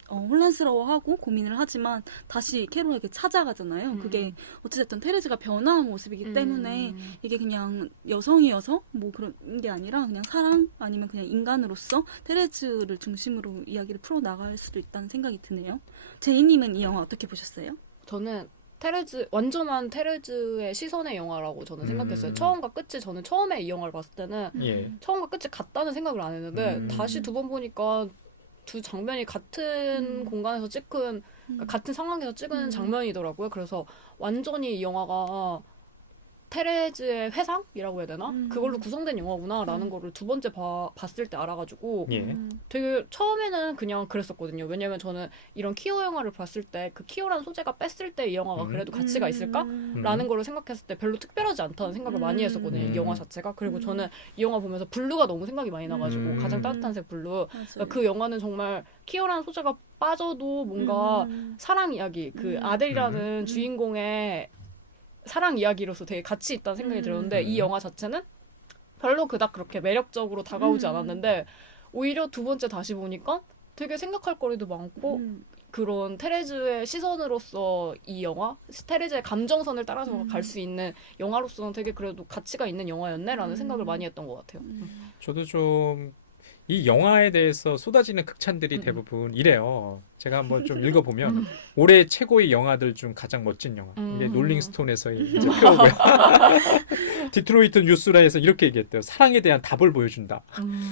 혼란스러워하고 고민을 하지만 다시 캐롤에게 찾아가잖아요. 그게 어찌됐든 테레즈가 변화한 모습이기 때문에 이게 그냥 여성이어서 뭐 그런 게 아니라 그냥 사랑 아니면 그냥 인간으로서 테레즈를 중심으로 이야기를 풀어나갈 수도 있다는 생각이 드네요. 제이님은 이 영화 어떻게 보셨어요? 저는 완전한 테레즈의 시선의 영화라고 저는 생각했어요. 처음과 끝이 저는 처음에 이 영화를 봤을 때는 처음과 끝이 같다는 생각을 안 했는데 다시 두 번 보니까 두 장면이 같은 공간에서 찍은 그러니까 같은 상황에서 찍은 장면이더라고요. 그래서 완전히 이 영화가 테레즈의 회상이라고 해야 되나? 그걸로 구성된 영화구나라는 거를 두 번째 봤을 때 알아가지고 되게 처음에는 그냥 그랬었거든요. 왜냐면 저는 이런 키어 영화를 봤을 때 그 키어라는 소재가 뺐을 때 이 영화가 그래도 가치가 있을까? 라는 거를 생각했을 때 별로 특별하지 않다는 생각을 많이 했었거든요. 이 영화 자체가. 그리고 저는 이 영화 보면서 블루가 너무 생각이 많이 나가지고 가장 따뜻한 색 블루. 그러니까 그 영화는 정말 키어라는 소재가 빠져도 뭔가 사랑 이야기, 그 아델이라는 주인공의 사랑 이야기로서 되게 가치 있다는 생각이 들었는데 이 영화 자체는 별로 그닥 그렇게 매력적으로 다가오지 않았는데 오히려 두 번째 다시 보니까 되게 생각할 거리도 많고 그런 테레즈의 시선으로서 이 영화, 테레즈의 감정선을 따라서 갈 수 있는 영화로서는 되게 그래도 가치가 있는 영화였네라는 생각을 많이 했던 것 같아요. 저도 좀 이 영화에 대해서 쏟아지는 극찬들이 대부분 이래요. 제가 한번 좀 읽어보면 올해 최고의 영화들 중 가장 멋진 영화. 이게 롤링스톤에서의 이제 표고요. 디트로이트 뉴스라에서 이렇게 얘기했대요. 사랑에 대한 답을 보여준다.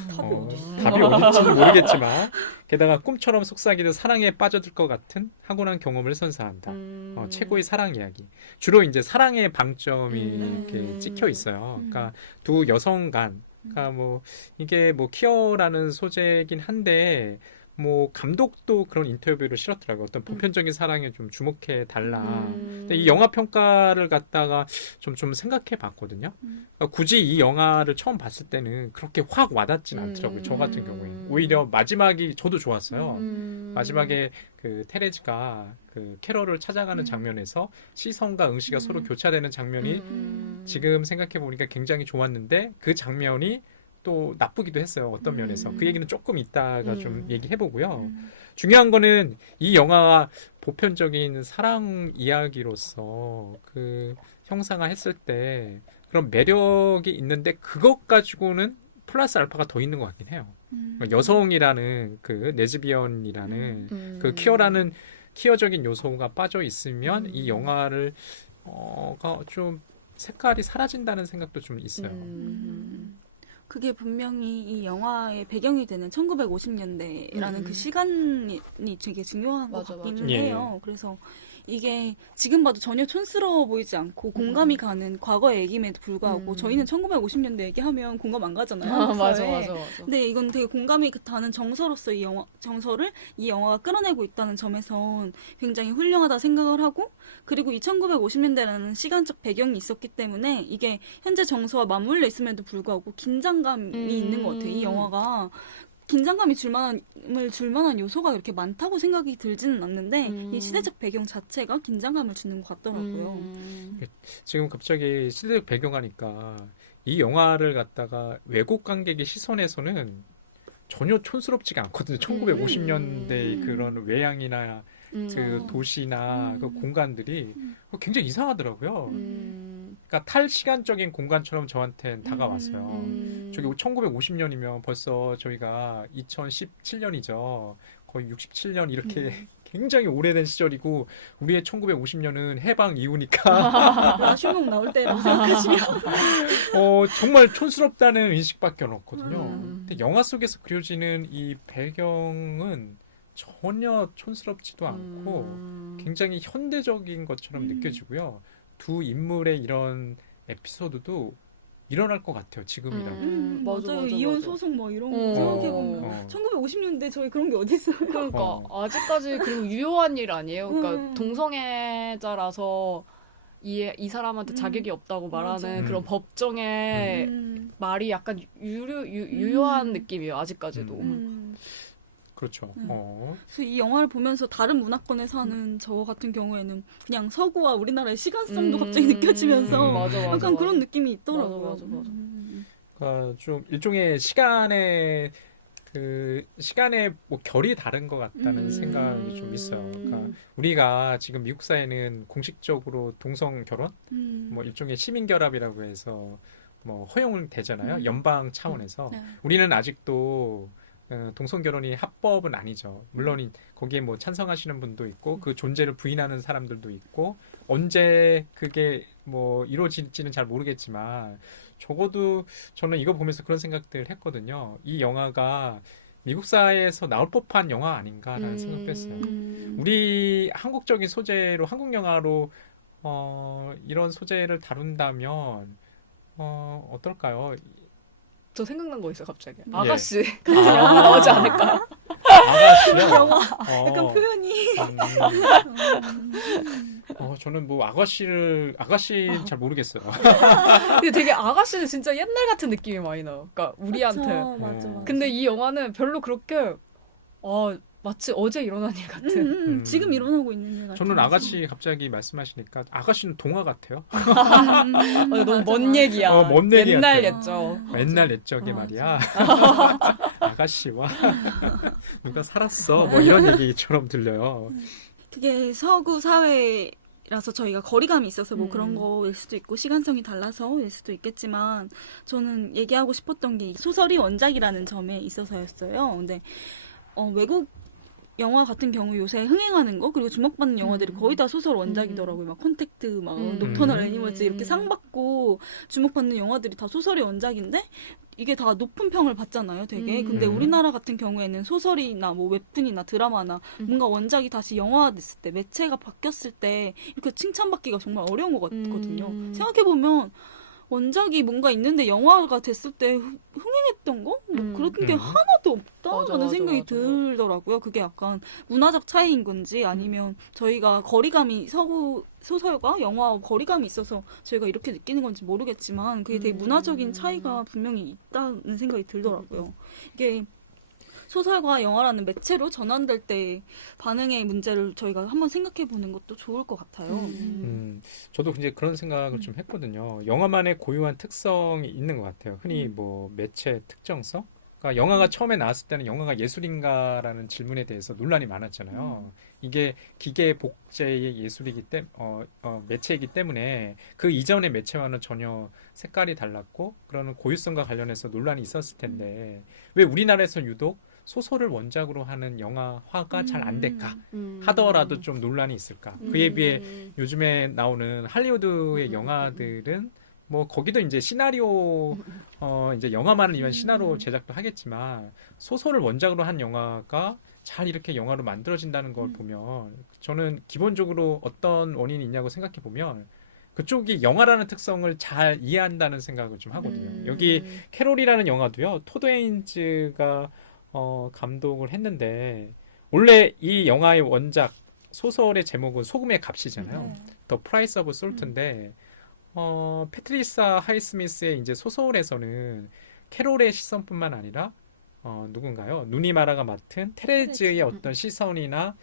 답이 어딨어? 답이 어딘지는 모르겠지만 게다가 꿈처럼 속삭이듯 사랑에 빠져들 것 같은 하고난 경험을 선사한다. 최고의 사랑 이야기. 주로 이제 사랑의 방점이 이렇게 찍혀 있어요. 그러니까 두 여성 간 그러니까 뭐 이게 뭐 키어라는 소재이긴 한데 뭐 감독도 그런 인터뷰를 실었더라고요. 어떤 보편적인 사랑에 좀 주목해 달라. 근데 이 영화 평가를 갖다가 좀 생각해 봤거든요. 그러니까 굳이 이 영화를 처음 봤을 때는 그렇게 확 와닿진 않더라고요. 저 같은 경우에 오히려 마지막이 저도 좋았어요. 마지막에 그 테레즈가 그 캐럴을 찾아가는 장면에서 시선과 응시가 서로 교차되는 장면이 지금 생각해 보니까 굉장히 좋았는데 그 장면이 또 나쁘기도 했어요. 어떤 면에서. 그 얘기는 조금 이따가 좀 얘기해보고요. 중요한 거는 이 영화가 보편적인 사랑 이야기로서 그 형상화했을 때 그런 매력이 있는데 그것 가지고는 플러스 알파가 더 있는 것 같긴 해요. 여성이라는 그 레즈비언이라는 그 키어라는 키어적인 요소가 빠져 있으면 이 영화를 좀 색깔이 사라진다는 생각도 좀 있어요. 그게 분명히 이 영화의 배경이 되는 1950년대라는 그 시간이 되게 중요한 것 같기는 해요. 그래서 이게 지금 봐도 전혀 촌스러워 보이지 않고 공감이 가는 과거의 얘기임에도 불구하고 저희는 1950년대 얘기하면 공감 안 가잖아요. 맞아. 근데 이건 되게 공감이 가는 정서로서 정서를 이 영화가 끌어내고 있다는 점에선 굉장히 훌륭하다 생각을 하고 그리고 이 1950년대라는 시간적 배경이 있었기 때문에 이게 현재 정서와 맞물려 있음에도 불구하고 긴장감이 있는 것 같아요. 이 영화가 긴장감이 줄 만한 요소가 이렇게 많다고 생각이 들지는 않는데 이 시대적 배경 자체가 긴장감을 주는 것 같더라고요. 지금 갑자기 시대적 배경하니까 이 영화를 갖다가 외국 관객의 시선에서는 전혀 촌스럽지가 않거든요. 1950년대 그런 외양이나 그 도시나 그 공간들이 굉장히 이상하더라고요. 그러니까 탈시간적인 공간처럼 저한테는 다가왔어요. 저기 1950년이면 벌써 저희가 2017년이죠. 거의 67년 이렇게 굉장히 오래된 시절이고 우리의 1950년은 해방 이후니까 마슈몽 나올 때라고 생각하시면 정말 촌스럽다는 인식밖에 없거든요. 근데 영화 속에서 그려지는 이 배경은 전혀 촌스럽지도 않고 굉장히 현대적인 것처럼 느껴지고요. 두 인물의 이런 에피소드도 일어날 것 같아요. 지금이라도. 맞아요. 이혼 소송 뭐 이런 거 생각해보면 1950년대 저희 그런 게 어디 있어요? 그러니까 아직까지 그리고 유효한 일 아니에요. 그러니까 동성애자라서 이 사람한테 자격이 없다고 말하는 그런 법정의 말이 약간 유효한 느낌이에요. 아직까지도. 그렇죠. 그래서 이 영화를 보면서 다른 문화권에 사는 저 같은 경우에는 그냥 서구와 우리나라의 시간성도 갑자기 느껴지면서 맞아, 약간 그런 느낌이 있더라고요. 맞아. 그러니까 좀 일종의 시간의 뭐 결이 다른 것 같다는 생각이 좀 있어요. 그러니까 우리가 지금 미국 사회는 공식적으로 동성 결혼, 뭐 일종의 시민 결합이라고 해서 뭐 허용을 되잖아요. 연방 차원에서. 우리는 아직도 동성 결혼이 합법은 아니죠. 물론 거기에 뭐 찬성하시는 분도 있고 그 존재를 부인하는 사람들도 있고 언제 그게 뭐 이루어질지는 잘 모르겠지만 적어도 저는 이거 보면서 그런 생각들 했거든요. 이 영화가 미국 사회에서 나올 법한 영화 아닌가라는 생각도 했어요. 우리 한국적인 소재로 한국 영화로 이런 소재를 다룬다면 어떨까요? 저 생각난 거 있어요, 갑자기. 예. 아가씨 같은 영화 나오지 않을까? 아가씨요? 약간 표현이 저는 뭐 아가씨 잘 모르겠어요. 근데 되게 아가씨는 진짜 옛날 같은 느낌이 많이 나요. 그러니까 우리한테. 맞아. 근데 이 영화는 별로 그렇게 마치 어제 일어난 일 같은. 지금 일어나고 있는 일 같아요. 저는 아가씨 갑자기 말씀하시니까 아가씨는 동화 같아요. 너무 먼 얘기야. 먼 얘기 옛날 같아요. 옛적. 옛날 옛적에 말이야. 아가씨와 누가 살았어. 뭐 이런 얘기처럼 들려요. 그게 서구 사회라서 저희가 거리감이 있어서 뭐 그런 거일 수도 있고 시간성이 달라서일 수도 있겠지만 저는 얘기하고 싶었던 게 소설이 원작이라는 점에 있어서였어요. 근데 외국 영화 같은 경우 요새 흥행하는 거 그리고 주목받는 영화들이 거의 다 소설 원작이더라고요. 막 콘택트, 막 녹터널 애니멀즈 이렇게 상 받고 주목받는 영화들이 다 소설이 원작인데 이게 다 높은 평을 받잖아요, 되게. 근데 우리나라 같은 경우에는 소설이나 뭐 웹툰이나 드라마나 뭔가 원작이 다시 영화화 됐을 때, 매체가 바뀌었을 때 이렇게 칭찬받기가 정말 어려운 것 같거든요. 생각해보면 원작이 뭔가 있는데 영화가 됐을 때 흥행했던 거? 뭐 그런 게 하나도 없다라는 생각이 들더라고요. 그게 약간 문화적 차이인 건지 아니면 저희가 거리감이 서구 소설과 영화와 거리감이 있어서 저희가 이렇게 느끼는 건지 모르겠지만 그게 되게 문화적인 차이가 분명히 있다는 생각이 들더라고요. 이게 소설과 영화라는 매체로 전환될 때 반응의 문제를 저희가 한번 생각해 보는 것도 좋을 것 같아요. 저도 이제 그런 생각을 좀 했거든요. 영화만의 고유한 특성이 있는 것 같아요. 흔히 뭐 매체 특정성? 그러니까 영화가 처음에 나왔을 때는 영화가 예술인가라는 질문에 대해서 논란이 많았잖아요. 이게 기계 복제의 예술이기 때문에 매체이기 때문에 그 이전의 매체와는 전혀 색깔이 달랐고 그러는 고유성과 관련해서 논란이 있었을 텐데 왜 우리나라에서 유독 소설을 원작으로 하는 영화화가 잘 안 될까 하더라도 좀 논란이 있을까. 그에 비해 요즘에 나오는 할리우드의 영화들은 뭐 거기도 이제 시나리오 이제 영화만을 위한 시나리오 제작도 하겠지만 소설을 원작으로 한 영화가 잘 이렇게 영화로 만들어진다는 걸 보면 저는 기본적으로 어떤 원인이 있냐고 생각해 보면 그쪽이 영화라는 특성을 잘 이해한다는 생각을 좀 하거든요. 여기 캐롤이라는 영화도요. 토드 헤인즈가 감독을 했는데 원래 이 영화의 원작 소설의 제목은 소금의 값이잖아요. The Price of Salt인데 패트리사 하이스미스의 이제 소설에서는 캐롤의 시선뿐만 아니라 누군가요? 누니 마라가 맡은 테레즈의 어떤 시선이나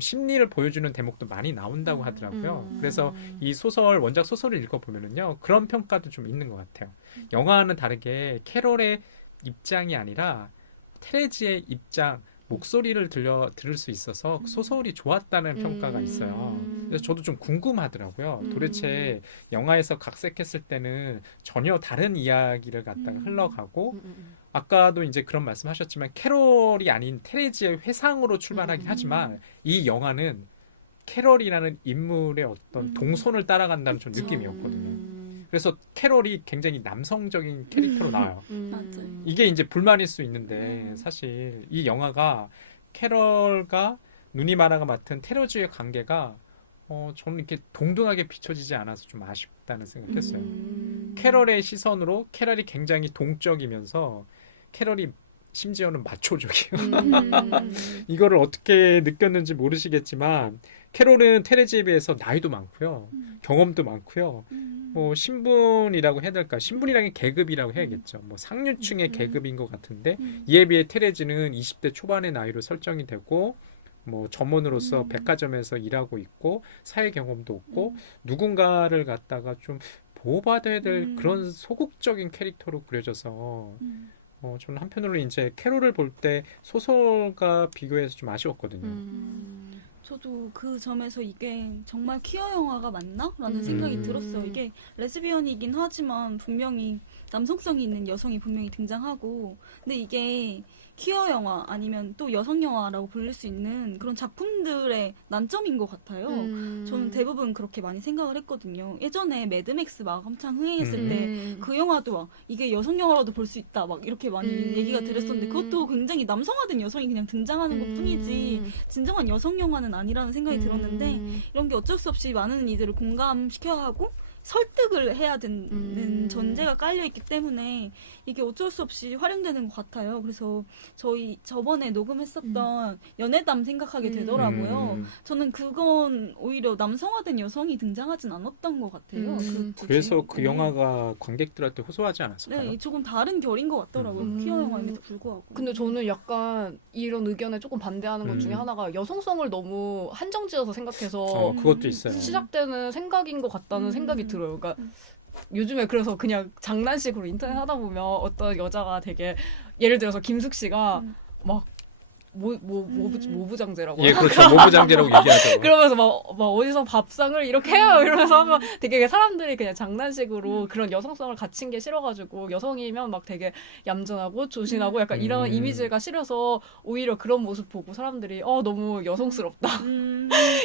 심리를 보여주는 대목도 많이 나온다고 하더라고요. 그래서 이 소설, 원작 소설을 읽어보면은요, 그런 평가도 좀 있는 것 같아요. 영화와는 다르게 캐롤의 입장이 아니라 테레지의 입장, 목소리를 들을 수 있어서 소설이 좋았다는 평가가 있어요. 그래서 저도 좀 궁금하더라고요. 도대체 영화에서 각색했을 때는 전혀 다른 이야기를 갖다가 흘러가고, 아까도 이제 그런 말씀 하셨지만 캐롤이 아닌 테레지의 회상으로 출발하긴 하지만 이 영화는 캐롤이라는 인물의 어떤 동선을 따라간다는 좀 느낌이었거든요. 그래서 캐롤이 굉장히 남성적인 캐릭터로 나와요. 맞아요. 이게 이제 불만일 수 있는데 사실 이 영화가 캐럴과 누니마라가 맡은 테러즈의 관계가 저는 이렇게 동등하게 비춰지지 않아서 좀 아쉽다는 생각했어요. 캐럴의 시선으로 캐럴이 굉장히 동적이면서 캐럴이 심지어는 마초적이에요. 이거를 어떻게 느꼈는지 모르시겠지만 캐롤은 테레지에 비해서 나이도 많고요. 경험도 많고요. 신분이라고 해야 될까? 신분이라는 게 계급이라고 해야겠죠. 상류층의 계급인 것 같은데 이에 비해 테레지는 20대 초반의 나이로 설정이 되고 점원으로서 백화점에서 일하고 있고 사회 경험도 없고 누군가를 갖다가 좀 보호받아야 될 그런 소극적인 캐릭터로 그려져서 저는 한편으로 이제 캐롤을 볼 때 소설과 비교해서 좀 아쉬웠거든요. 저도 그 점에서 이게 정말 퀴어 영화가 맞나? 라는 생각이 들었어요. 이게 레즈비언이긴 하지만 분명히 남성성이 있는 여성이 분명히 등장하고, 근데 이게 퀴어 영화 아니면 또 여성 영화라고 불릴 수 있는 그런 작품들의 난점인 것 같아요. 저는 대부분 그렇게 많이 생각을 했거든요. 예전에 매드맥스 막 한창 흥행했을 때 그 영화도 막 이게 여성 영화라도 볼 수 있다 막 이렇게 많이 얘기가 들었었는데 그것도 굉장히 남성화된 여성이 그냥 등장하는 것 뿐이지 진정한 여성 영화는 아니라는 생각이 들었는데 이런 게 어쩔 수 없이 많은 이들을 공감시켜야 하고 설득을 해야 되는 전제가 깔려있기 때문에 이게 어쩔 수 없이 활용되는 것 같아요. 그래서 저희 저번에 녹음했었던 연애담 생각하게 되더라고요. 저는 그건 오히려 남성화된 여성이 등장하진 않았던 것 같아요. 그래서 그 영화가 관객들한테 호소하지 않았을까요? 네, 조금 다른 결인 것 같더라고요. 퀴어 영화임에도 불구하고. 근데 저는 약간 이런 의견에 조금 반대하는 것 중에 하나가 여성성을 너무 한정지어서 생각해서 그것도 있어요. 시작되는 생각인 것 같다는 생각이 들어요. 그러니까 요즘에 그래서 그냥 장난식으로 인터넷 하다 보면 어떤 여자가 되게 예를 들어서 김숙 씨가 막 모부장제라고 예, 그렇죠. 모부장제라고 얘기하죠. 그러면서 막 어디서 밥상을 이렇게 해요 이러면서 하면 되게 사람들이 그냥 장난식으로 그런 여성성을 갖춘 게 싫어가지고 여성이면 막 되게 얌전하고 조신하고 약간 이런 이미지가 싫어서 오히려 그런 모습 보고 사람들이 너무 여성스럽다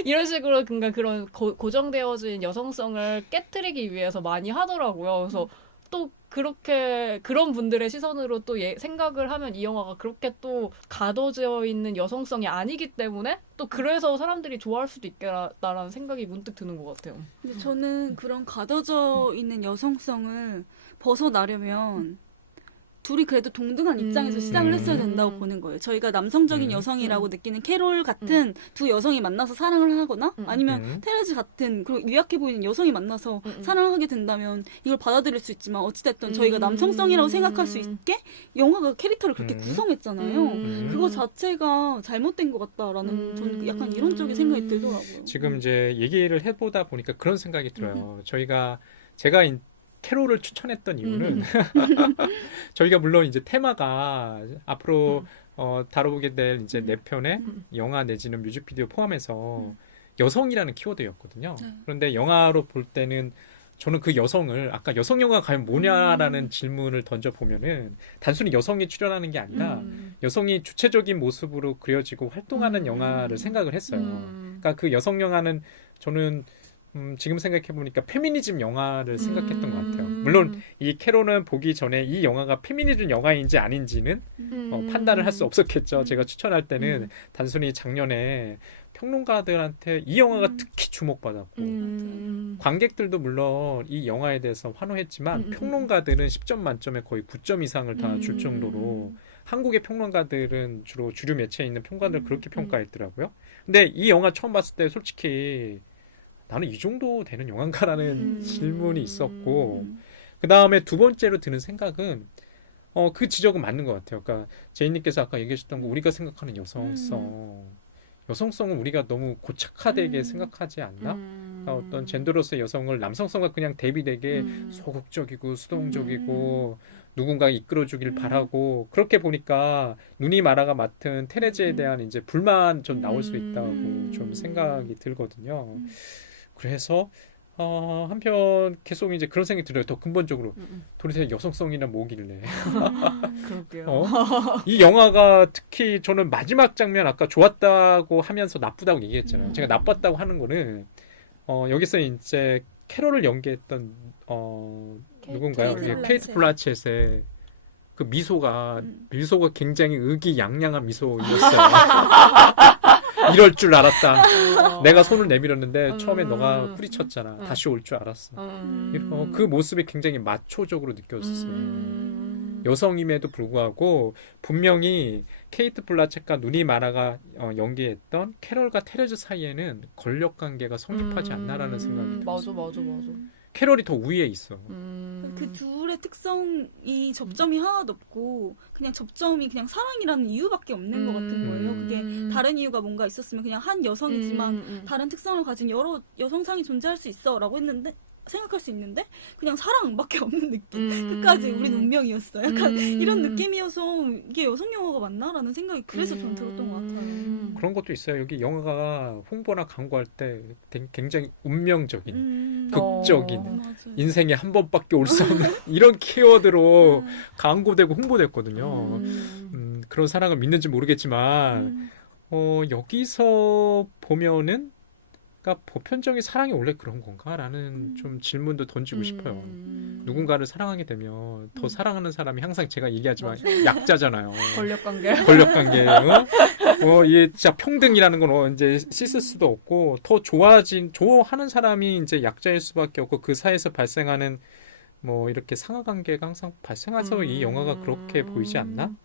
이런 식으로 그러니까 그런 고정되어진 여성성을 깨트리기 위해서 많이 하더라고요. 그래서 또 그렇게 그런 분들의 시선으로 또 생각을 하면 이 영화가 그렇게 또 가둬져 있는 여성성이 아니기 때문에 또 그래서 사람들이 좋아할 수도 있겠다라는 생각이 문득 드는 것 같아요. 근데 저는 그런 가둬져 있는 여성성을 벗어나려면 둘이 그래도 동등한 입장에서 시작을 했어야 된다고 보는 거예요. 저희가 남성적인 여성이라고 느끼는 캐롤 같은 두 여성이 만나서 사랑을 하거나 아니면 테레즈 같은 그런 유약해 보이는 여성이 만나서 사랑을 하게 된다면 이걸 받아들일 수 있지만 어찌됐든 저희가 남성성이라고 생각할 수 있게 영화가 캐릭터를 그렇게 구성했잖아요. 그거 자체가 잘못된 것 같다라는 저는 약간 이런 쪽의 생각이 들더라고요. 지금 이제 얘기를 해보다 보니까 그런 생각이 들어요. 제가 캐롤을 추천했던 이유는 저희가 물론 이제 테마가 앞으로 다뤄보게 될 이제 네 편의 영화 내지는 뮤직비디오 포함해서 여성이라는 키워드였거든요. 그런데 영화로 볼 때는 저는 그 여성을 아까 여성 영화가 과연 뭐냐라는 질문을 던져보면은 단순히 여성이 출연하는 게 아니라 여성이 주체적인 모습으로 그려지고 활동하는 영화를 생각을 했어요. 그러니까 그 여성 영화는 저는 지금 생각해보니까 페미니즘 영화를 생각했던 것 같아요. 물론 이 캐롤은 보기 전에 이 영화가 페미니즘 영화인지 아닌지는 판단을 할 수 없었겠죠. 제가 추천할 때는 단순히 작년에 평론가들한테 이 영화가 특히 주목받았고 관객들도 물론 이 영화에 대해서 환호했지만 평론가들은 10점 만점에 거의 9점 이상을 다 줄 정도로 한국의 평론가들은 주로 주류 매체에 있는 평론가들 그렇게 평가했더라고요. 근데 이 영화 처음 봤을 때 솔직히 나는 이 정도 되는 영화인가라는 질문이 있었고 그 다음에 두 번째로 드는 생각은 그 지적은 맞는 것 같아요. 그러니까 제이님께서 아까 얘기하셨던 거 우리가 생각하는 여성성 여성성은 우리가 너무 고착화되게 생각하지 않나? 그러니까 어떤 젠더로서의 여성을 남성성과 그냥 대비되게 소극적이고 수동적이고 누군가 이끌어주길 바라고 그렇게 보니까 누니 마라가 맡은 테레즈에 대한 이제 불만 좀 나올 수 있다고 좀 생각이 들거든요. 그래서 한편 계속 이제 그런 생각이 들어요. 더 근본적으로 도대체 여성성이란 뭐길래? 그럴게요. 이 영화가 특히 저는 마지막 장면 아까 좋았다고 하면서 나쁘다고 얘기했잖아요. 제가 나빴다고 하는 거는 여기서 이제 캐롤을 연기했던 누군가요? 블라쳇. 케이트 블라쳇의 그 미소가 굉장히 의기양양한 미소였어요. 이럴 줄 알았다. 내가 손을 내밀었는데 처음에 너가 후리쳤잖아. 다시 올 줄 알았어. 그 모습이 굉장히 마초적으로 느껴졌어요. 여성임에도 불구하고 분명히 케이트 블라쳇과 누니 마라가 연기했던 캐롤과 테레즈 사이에는 권력 관계가 성립하지 않나라는 생각이 들었어요. 맞아. 캐롤이 더 우위에 있어. 그 둘의 특성이 접점이 하나도 없고 그냥 접점이 그냥 사랑이라는 이유밖에 없는 것 같은 거예요. 그게 다른 이유가 뭔가 있었으면 그냥 한 여성이지만 다른 특성을 가진 여러 여성상이 존재할 수 있어라고 했는데 생각할 수 있는데 그냥 사랑밖에 없는 느낌. 끝까지 우린 운명이었어. 약간 이런 느낌이어서 이게 여성 영화가 맞나라는 생각이 그래서 전 들었던 것 같아요. 그런 것도 있어요. 여기 영화가 홍보나 광고할 때 굉장히 운명적인, 극적인, 맞아요. 인생에 한 번밖에 올 수 없는 이런 키워드로 광고되고 홍보됐거든요. 그런 사랑을 믿는지 모르겠지만 여기서 보면은 그러니까 보편적인 사랑이 원래 그런 건가라는 좀 질문도 던지고 싶어요. 누군가를 사랑하게 되면 더 사랑하는 사람이 항상 제가 얘기하지만 약자잖아요. 권력관계. 권력관계. 이게 진짜 평등이라는 건 이제 씻을 수도 없고 더 좋아하는 사람이 이제 약자일 수밖에 없고 그 사이에서 발생하는 뭐 이렇게 상하관계가 항상 발생해서 이 영화가 그렇게 보이지 않나?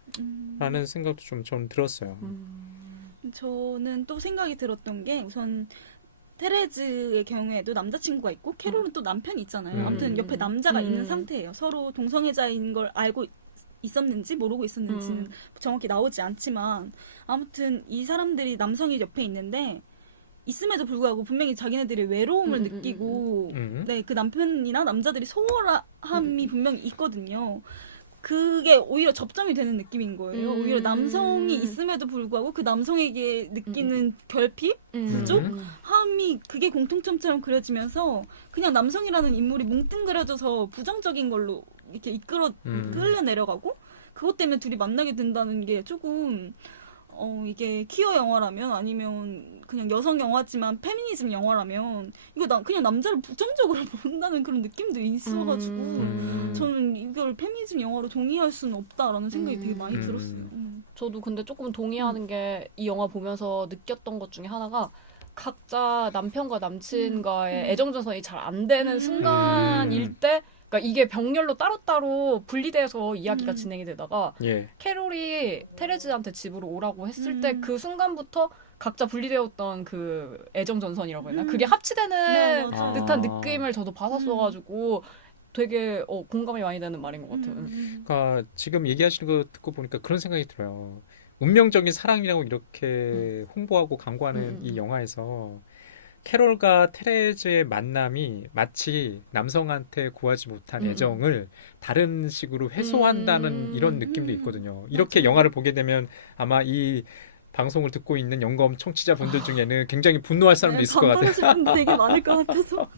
라는 생각도 좀 저는 들었어요. 저는 또 생각이 들었던 게 우선 테레즈의 경우에도 남자친구가 있고 캐롤은 또 남편이 있잖아요. 아무튼 옆에 남자가 있는 상태예요. 서로 동성애자인 걸 알고 있었는지 모르고 있었는지는 정확히 나오지 않지만 아무튼 이 사람들이 남성이 옆에 있는데 있음에도 불구하고 분명히 자기네들이 외로움을 느끼고 네, 그 남편이나 남자들이 소홀함이 분명히 있거든요. 그게 오히려 접점이 되는 느낌인 거예요. 오히려 남성이 있음에도 불구하고 그 남성에게 느끼는 결핍, 부족함이 그게 공통점처럼 그려지면서 그냥 남성이라는 인물이 뭉뚱그려져서 부정적인 걸로 이렇게 끌려 내려가고 그것 때문에 둘이 만나게 된다는 게 조금 이게 퀴어 영화라면 아니면 그냥 여성 영화지만 페미니즘 영화라면 이거 그냥 남자를 부정적으로 본다는 그런 느낌도 있어가지고 저는 이걸 페미니즘 영화로 동의할 수는 없다라는 생각이 되게 많이 들었어요. 저도 근데 조금 동의하는 게 이 영화 보면서 느꼈던 것 중에 하나가 각자 남편과 남친과의 애정전선이 잘 안 되는 순간일 때 그러니까 이게 병렬로 따로따로 분리돼서 이야기가 진행이 되다가 캐롤이 테레즈한테 집으로 오라고 했을 때 그 순간부터 각자 분리되었던 그 애정전선이라고 해야 되나? 그게 합치되는 듯한 느낌을 저도 받았어가지고 되게 공감이 많이 되는 말인 것 같아요. 그러니까 지금 얘기하시는 거 듣고 보니까 그런 생각이 들어요. 운명적인 사랑이라고 이렇게 홍보하고 광고하는 이 영화에서 캐롤과 테레즈의 만남이 마치 남성한테 구하지 못한 애정을 다른 식으로 해소한다는 이런 느낌도 있거든요. 이렇게 영화를 보게 되면 아마 이 방송을 듣고 있는 영검 청취자분들 중에는 굉장히 분노할 사람도 있을 것 같아요. 반발하실 분들 되게 많을 것 같아서.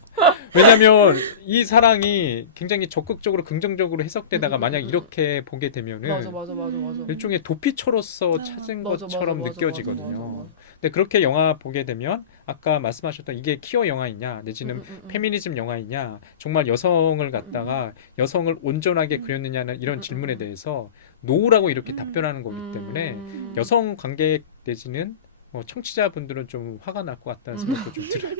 왜냐하면 이 사랑이 굉장히 적극적으로 긍정적으로 해석되다가 만약 이렇게 보게 되면은 맞아. 일종의 도피처로서 찾은 것처럼 느껴지거든요. 근데 그렇게 영화 보게 되면 아까 말씀하셨던 이게 퀴어 영화이냐 내지는 페미니즘 영화이냐 정말 여성을 갖다가 여성을 온전하게 그렸느냐는 이런 질문에 대해서 노라고 이렇게 답변하는 거기 때문에 여성 관객 내지는 청취자분들은 좀 화가 날 것 같다는 생각도 좀 들어요.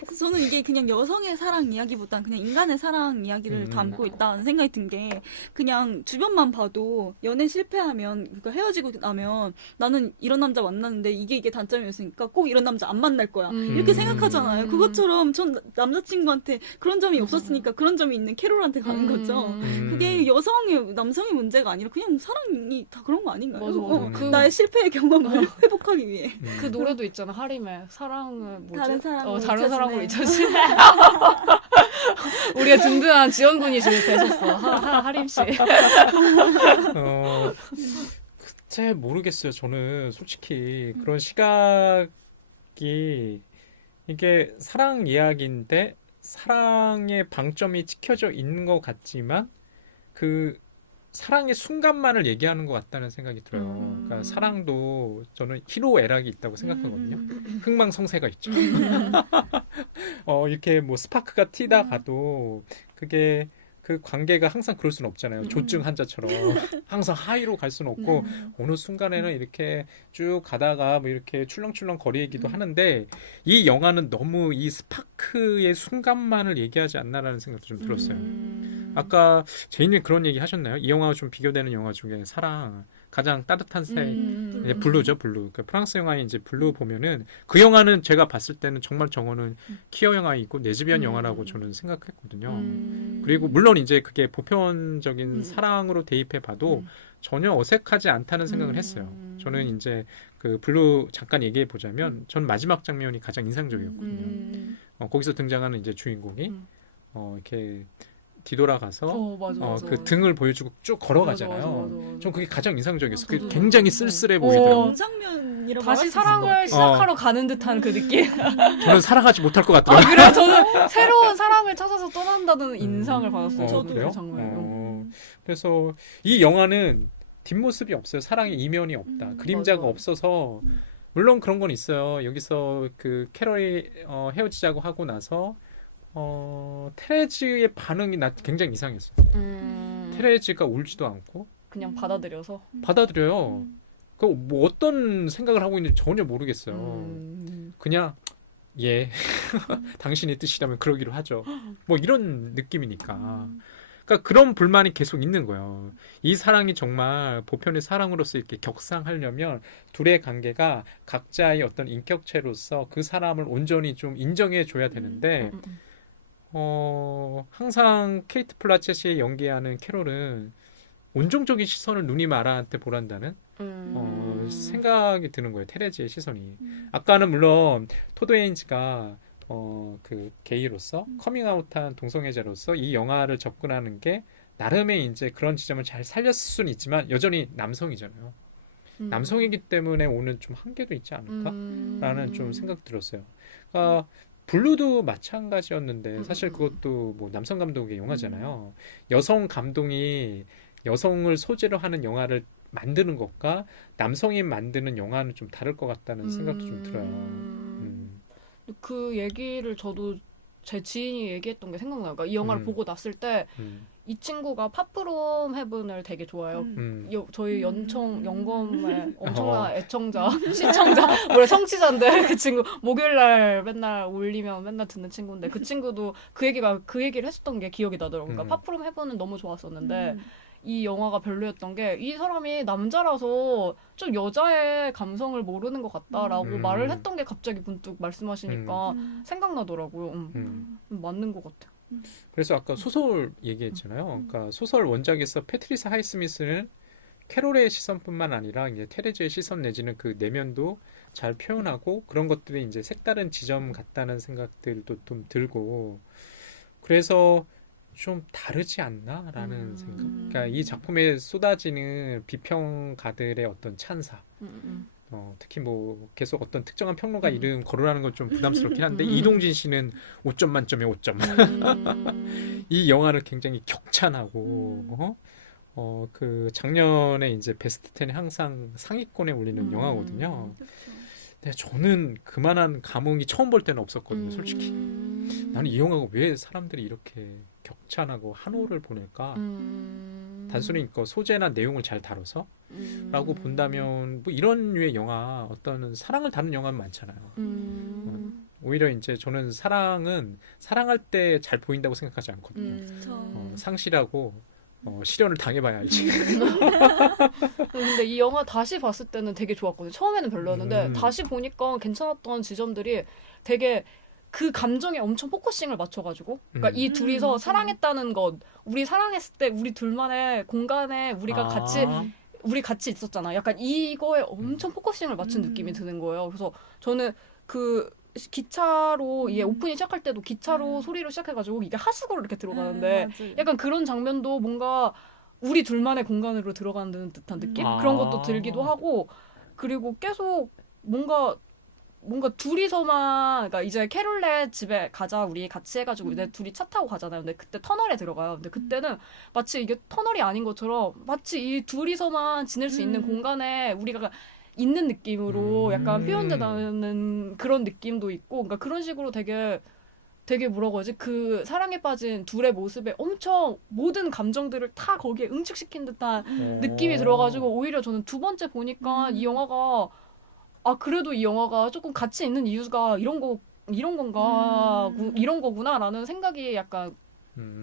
그래서 저는 이게 그냥 여성의 사랑 이야기보단 그냥 인간의 사랑 이야기를 담고 있다는 생각이 든 게 그냥 주변만 봐도 연애 실패하면 그러니까 헤어지고 나면 나는 이런 남자 만났는데 이게 단점이었으니까 꼭 이런 남자 안 만날 거야. 이렇게 생각하잖아요. 그것처럼 전 남자친구한테 그런 점이 없었으니까 그런 점이 있는 캐롤한테 가는 거죠. 그게 여성의 남성의 문제가 아니라 그냥 사랑이 다 그런 거 아닌가요? 맞아, 맞아. 그- 나의 실패의 경험을 회복하기 위해. 그 노래도 있잖아. 하림의 사랑을 뭐지? 다른 사람으로 다른 사람으로 잊혀지네. 잊혀지네. 우리의 든든한 지원군이 지금 되셨어. 하림 씨. 잘 모르겠어요. 저는 솔직히 그런 시각이 이게 사랑 이야기인데 사랑의 방점이 찍혀져 있는 것 같지만 그 사랑의 순간만을 얘기하는 것 같다는 생각이 들어요. 그러니까 사랑도 저는 희로애락이 있다고 생각하거든요. 흥망성쇠가 있죠. 이렇게 뭐 스파크가 튀다 가도 그게 그 관계가 항상 그럴 수는 없잖아요. 조증 환자처럼 항상 하이로 갈 수는 없고 어느 순간에는 이렇게 쭉 가다가 뭐 이렇게 출렁출렁 거리기도 하는데 이 영화는 너무 이 스파크의 순간만을 얘기하지 않나라는 생각도 좀 들었어요. 아까 제이님 그런 얘기 하셨나요? 이 영화가 좀 비교되는 영화 중에 사랑 가장 따뜻한 색 네, 블루죠, 블루. 그 프랑스 영화에 이제 블루 보면은 그 영화는 제가 봤을 때는 정말 저거는 퀴어 영화이고 레즈비언 영화라고 저는 생각했거든요. 그리고 물론 이제 그게 보편적인 사랑으로 대입해 봐도 전혀 어색하지 않다는 생각을 했어요. 저는 이제 그 블루 잠깐 얘기해 보자면 전 마지막 장면이 가장 인상적이었거든요. 거기서 등장하는 이제 주인공이 이렇게 뒤돌아가서 맞아. 그 등을 보여주고 쭉 걸어가잖아요. 맞아. 전 그게 가장 인상적이었어요. 그게 맞아. 굉장히 쓸쓸해 보이더라고요. 명장면이라고 다시 사랑을 시작하러 가는 듯한 그 느낌. 저는 살아가지 못할 것 같더라고요. 그래요? 저는 새로운 사랑을 찾아서 떠난다는 인상을 받았어요. 저도 그래요? 그 장면. 그래서 이 영화는 뒷모습이 없어요. 사랑의 이면이 없다. 그림자가 맞아. 없어서 물론 그런 건 있어요. 여기서 그 캐럴이 헤어지자고 하고 나서 테레즈의 반응이 나 굉장히 이상했어요. 테레즈가 울지도 않고 그냥 받아들여서. 받아들여요. 그 뭐 어떤 생각을 하고 있는지 전혀 모르겠어요. 그냥 예 당신의 뜻이라면 그러기로 하죠. 뭐 이런 느낌이니까. 그러니까 그런 불만이 계속 있는 거예요. 이 사랑이 정말 보편의 사랑으로서 이렇게 격상하려면 둘의 관계가 각자의 어떤 인격체로서 그 사람을 온전히 좀 인정해 줘야 되는데 항상 케이트 플라쳇이 연기하는 캐롤은 온정적인 시선을 누니마라한테 보란다는 생각이 드는 거예요. 테레즈의 시선이. 아까는 물론 토드 헤인즈가 그 게이로서 커밍아웃한 동성애자로서 이 영화를 접근하는 게 나름의 이제 그런 지점을 잘 살렸을 수는 있지만 여전히 남성이잖아요. 남성이기 때문에 오는 좀 한계도 있지 않을까라는 좀 생각 들었어요. 그러니까 블루도 마찬가지였는데 사실 그것도 뭐 남성 감독의 영화잖아요. 여성 감독이 여성을 소재로 하는 영화를 만드는 것과 남성이 만드는 영화는 좀 다를 것 같다는 생각도 좀 들어요. 그 얘기를 저도 제 지인이 얘기했던 게 생각나요. 그러니까 이 영화를 보고 났을 때 이 친구가 파프롬 헤븐을 되게 좋아해요. 저희 연검의 엄청난 애청자, 시청자, 뭐래 청취자인데 그 친구 목요일날 맨날 올리면 맨날 듣는 친구인데 그 친구도 그 얘기를 했었던 게 기억이 나더라고요. 그러니까 파프롬 헤븐은 너무 좋았었는데 이 영화가 별로였던 게 이 사람이 남자라서 좀 여자의 감성을 모르는 것 같다라고 말을 했던 게 갑자기 문득 말씀하시니까 생각나더라고요. 맞는 것 같아요. 그래서 아까 소설 얘기했잖아요. 그러니까 소설 원작에서 패트리사 하이스미스는 캐롤의 시선뿐만 아니라 이제 테레즈의 시선 내지는 그 내면도 잘 표현하고 그런 것들이 이제 색다른 지점 같다는 생각들도 좀 들고 그래서 좀 다르지 않나라는 생각. 그러니까 이 작품에 쏟아지는 비평가들의 어떤 찬사. 특히 뭐 계속 어떤 특정한 평론가 이름 거론하는 건 좀 부담스럽긴 한데 이동진 씨는 5점 만점에 5점. 이 영화를 굉장히 격찬하고 그 작년에 이제 베스트 10에 항상 상위권에 올리는 영화거든요. 근데 저는 그만한 감흥이 처음 볼 때는 없었거든요, 솔직히. 나는 이 영화가 왜 사람들이 이렇게 격찬하고 한호를 보낼까? 단순히 그 소재나 내용을 잘 다뤄서 라고 본다면 뭐 이런 류의 영화 어떤 사랑을 다룬 영화는 많잖아요. 오히려 이제 저는 사랑은 사랑할 때 잘 보인다고 생각하지 않거든요. 그쵸. 상실하고 실현을 당해봐야 알지. 근데 이 영화 다시 봤을 때는 되게 좋았거든요. 처음에는 별로였는데 다시 보니까 괜찮았던 지점들이 되게 그 감정에 엄청 포커싱을 맞춰가지고 그러니까 이 둘이서 맞아요. 사랑했다는 것 우리 사랑했을 때 우리 둘만의 공간에 우리가 우리 같이 있었잖아. 약간 이거에 엄청 포커싱을 맞춘 느낌이 드는 거예요. 그래서 저는 그 기차로 얘 오프닝 시작할 때도 기차로 소리로 시작해가지고 이게 하수구로 이렇게 들어가는데 맞아요. 약간 그런 장면도 뭔가 우리 둘만의 공간으로 들어가는 듯한 느낌? 그런 것도 들기도 하고 그리고 계속 뭔가 둘이서만 그러니까 이제 캐롤네 집에 가자 우리 같이 해가지고 이제 둘이 차 타고 가잖아요. 근데 그때 터널에 들어가요. 근데 그때는 마치 이게 터널이 아닌 것처럼 마치 이 둘이서만 지낼 수 있는 공간에 우리가 있는 느낌으로 약간 표현되는 그런 느낌도 있고 그러니까 그런 식으로 되게 뭐라고 하지? 그 사랑에 빠진 둘의 모습에 엄청 모든 감정들을 다 거기에 응축시킨 듯한 느낌이 들어가지고 오히려 저는 두 번째 보니까 이 영화가 그래도 이 영화가 조금 가치 있는 이유가 이런 건가 이런 거구나라는 생각이 약간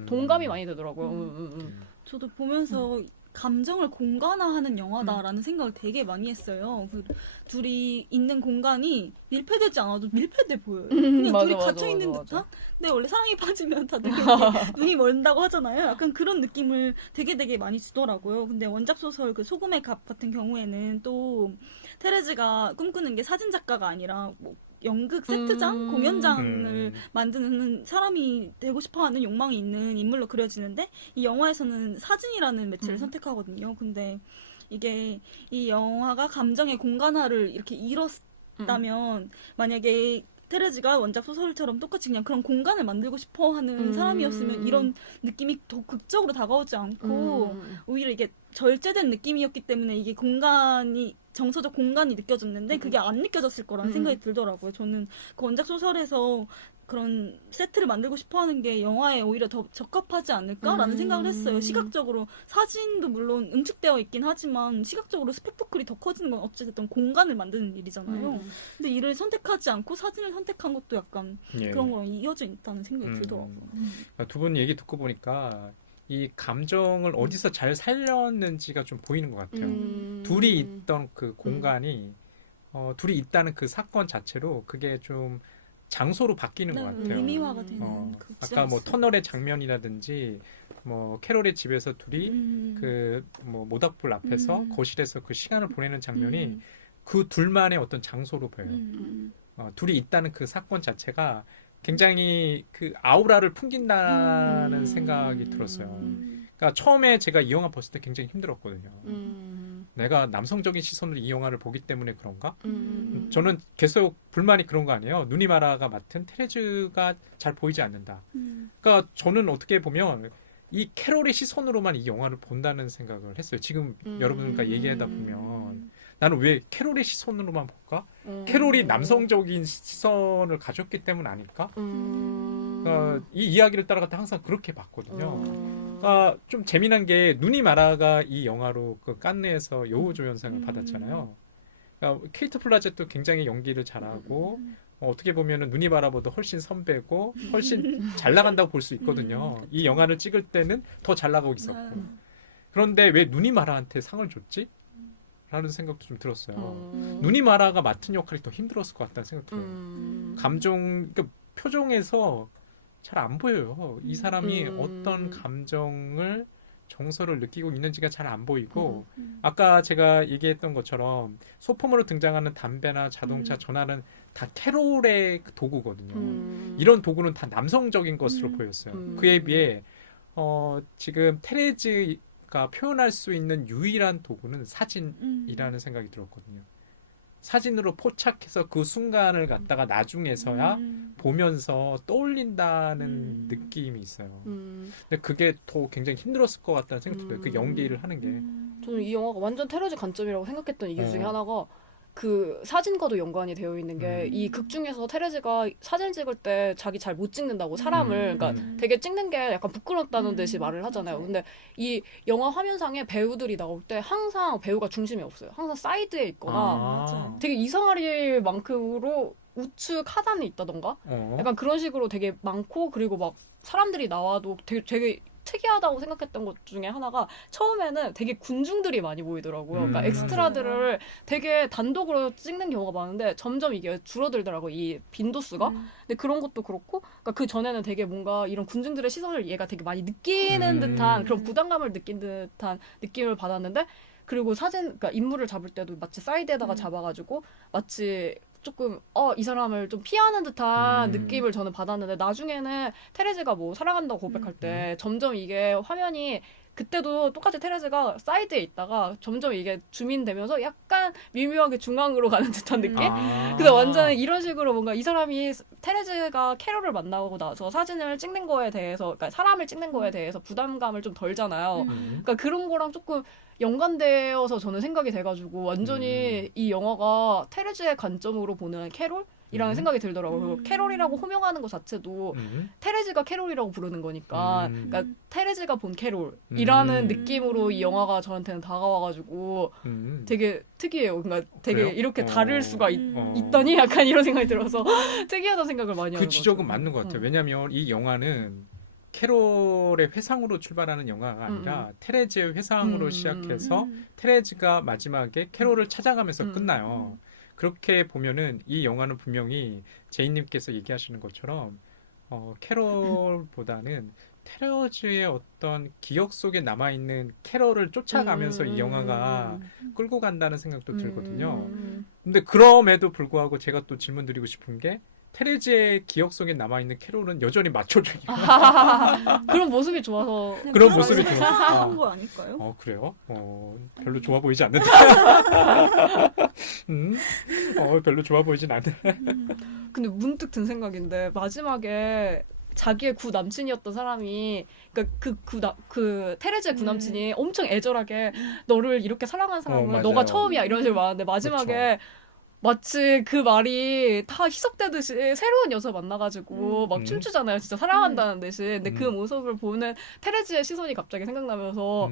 동감이 많이 되더라고요. 저도 보면서 감정을 공간화하는 영화다라는 생각을 되게 많이 했어요. 그 둘이 있는 공간이 밀폐되지 않아도 밀폐돼 보여요. 그냥 맞아, 둘이 맞아, 갇혀 있는 맞아, 듯한? 근데 원래 사랑에 빠지면 다들 그렇게 눈이 멀다고 하잖아요. 약간 그런 느낌을 되게 많이 주더라고요. 근데 원작 소설 그 소금의 갑 같은 경우에는 또 테레즈가 꿈꾸는 게 사진 작가가 아니라 뭐 연극 세트장, 공연장을 만드는 사람이 되고 싶어하는 욕망이 있는 인물로 그려지는데 이 영화에서는 사진이라는 매체를 선택하거든요. 근데 이게 이 영화가 감정의 공간화를 이렇게 이뤘다면 만약에 테레즈가 원작 소설처럼 똑같이 그냥 그런 공간을 만들고 싶어하는 사람이었으면 이런 느낌이 더 극적으로 다가오지 않고 오히려 이게 절제된 느낌이었기 때문에 이게 공간이 정서적 공간이 느껴졌는데 그게 안 느껴졌을 거라는 생각이 들더라고요. 저는 그 원작 소설에서 그런 세트를 만들고 싶어하는 게 영화에 오히려 더 적합하지 않을까라는 생각을 했어요. 시각적으로 사진도 물론 응축되어 있긴 하지만 시각적으로 스펙터클이 더 커지는 건 어찌됐든 공간을 만드는 일이잖아요. 근데 이를 선택하지 않고 사진을 선택한 것도 약간 그런 거랑 이어져 있다는 생각이 들더라고요. 두 분 얘기 듣고 보니까 이 감정을 어디서 잘 살렸는지가 좀 보이는 것 같아요. 둘이 있던 그 공간이 둘이 있다는 그 사건 자체로 그게 좀 장소로 바뀌는 것 같아요. 의미화가 되는 그 아까 뭐 터널의 장면이라든지 뭐 캐롤의 집에서 둘이 그 뭐 모닥불 앞에서 거실에서 그 시간을 보내는 장면이 그 둘만의 어떤 장소로 보여요. 둘이 있다는 그 사건 자체가 굉장히 그 아우라를 풍긴다는 생각이 들었어요. 그러니까 처음에 제가 이 영화 봤을 때 굉장히 힘들었거든요. 내가 남성적인 시선으로 이 영화를 보기 때문에 그런가? 저는 계속 불만이 그런 거 아니에요. 누니마라가 맡은 테레즈가 잘 보이지 않는다. 그러니까 저는 어떻게 보면 이 캐롤의 시선으로만 이 영화를 본다는 생각을 했어요. 지금 여러분과 얘기하다 보면 나는 왜 캐롤의 시선으로만 볼까? 캐롤이 남성적인 시선을 가졌기 때문 아닐까? 그러니까 이 이야기를 따라갔다 항상 그렇게 봤거든요. 그러니까 좀 재미난 게 누니마라가 이 영화로 그 칸느에서 여우조연상을 받았잖아요. 그러니까 케이트 플라젯도 굉장히 연기를 잘하고 어떻게 보면은 누니마라보다 훨씬 선배고 훨씬 잘 나간다고 볼 수 있거든요. 이 영화를 찍을 때는 더 잘 나가고 있었고. 그런데 왜 누니마라한테 상을 줬지? 라는 생각도 좀 들었어요. 누니마라가 맡은 역할이 더 힘들었을 것 같다는 생각이 들어요. 그러니까 표정에서 잘 안 보여요. 이 사람이 어떤 감정을 정서를 느끼고 있는지가 잘 안 보이고 아까 제가 얘기했던 것처럼 소품으로 등장하는 담배나 자동차, 전화는 다 캐롤의 도구거든요. 이런 도구는 다 남성적인 것으로 보였어요. 그에 비해 지금 테레즈가 표현할 수 있는 유일한 도구는 사진이라는 생각이 들었거든요. 사진으로 포착해서 그 순간을 갖다가 나중에서야 보면서 떠올린다는 느낌이 있어요. 근데 그게 더 굉장히 힘들었을 것 같다는 생각이 들어요. 그 연기를 하는 게. 저는 이 영화가 완전 테러즈 관점이라고 생각했던 이유 중에 하나가 그 사진과도 연관이 되어 있는 게 이 극 중에서 테레즈가 사진 찍을 때 자기 잘 못 찍는다고 사람을 그러니까 되게 찍는 게 약간 부끄럽다는 듯이 말을 하잖아요. 근데 이 영화 화면상에 배우들이 나올 때 항상 배우가 중심이 없어요. 항상 사이드에 있거나 되게 이상할 만큼으로 우측 하단에 있다던가 어. 약간 그런 식으로 되게 많고 그리고 막 사람들이 나와도 되게 특이하다고 생각했던 것 중에 하나가 처음에는 되게 군중들이 많이 보이더라고요. 그러니까 엑스트라들을 되게 단독으로 찍는 경우가 많은데 점점 이게 줄어들더라고요. 이 빈도수가. 근데 그런 것도 그렇고 그러니까 그 전에는 되게 뭔가 이런 군중들의 시선을 얘가 되게 많이 느끼는 듯한 그런 부담감을 느낀 듯한 느낌을 받았는데 그리고 그러니까 인물을 잡을 때도 마치 사이드에다가 잡아가지고 마치 조금 이 사람을 좀 피하는 듯한 느낌을 저는 받았는데 나중에는 테레즈가 뭐 사랑한다고 고백할 때 점점 이게 화면이 그때도 똑같이 테레즈가 사이드에 있다가 점점 이게 줌인되면서 약간 미묘하게 중앙으로 가는 듯한 느낌? 그래서 완전 이런 식으로 뭔가 이 사람이 테레즈가 캐롤을 만나고 나서 사진을 찍는 거에 대해서 그러니까 사람을 찍는 거에 대해서 부담감을 좀 덜잖아요. 그러니까 그런 거랑 조금 연관되어서 저는 생각이 돼가지고 완전히 이 영화가 테레즈의 관점으로 보는 캐롤이라는 생각이 들더라고요. 그리고 캐롤이라고 호명하는 것 자체도 테레즈가 캐롤이라고 부르는 거니까 그러니까 테레즈가 본 캐롤이라는 느낌으로 이 영화가 저한테는 다가와가지고 되게 특이해요. 그러니까 되게 그래요? 이렇게 다를 수가 있다니 약간 이런 생각이 들어서 특이하다는 생각을 많이 하는 그 지적은 것 같아요. 맞는 것 같아요. 왜냐하면 이 영화는 캐롤의 회상으로 출발하는 영화가 아니라 테레즈의 회상으로 시작해서 테레즈가 마지막에 캐롤을 찾아가면서 끝나요. 그렇게 보면은 이 영화는 분명히 제이님께서 얘기하시는 것처럼 캐롤보다는 테레즈의 어떤 기억 속에 남아있는 캐롤을 쫓아가면서 이 영화가 끌고 간다는 생각도 들거든요. 근데 그럼에도 불구하고 제가 또 질문 드리고 싶은 게 테레즈의 기억 속에 남아있는 캐롤은 여전히 마초적이에요. 그런 모습이 좋아서 그런 모습이 좋아. 사랑한 거 아닐까요? 그래요? 별로 좋아 보이지 않는데. 별로 좋아 보이진 않네. 근데 문득 든 생각인데 마지막에 자기의 구 남친이었던 사람이 그러니까 그 테레즈의 구 남친이 엄청 애절하게 너를 이렇게 사랑한 사람은 맞아요. 너가 처음이야 이런 식으로 말하는데 마지막에 마치 그 말이 다 희석되듯이 새로운 여자 만나가지고 막 춤추잖아요. 진짜 사랑한다는 듯이. 근데 그 모습을 보는 테레즈의 시선이 갑자기 생각나면서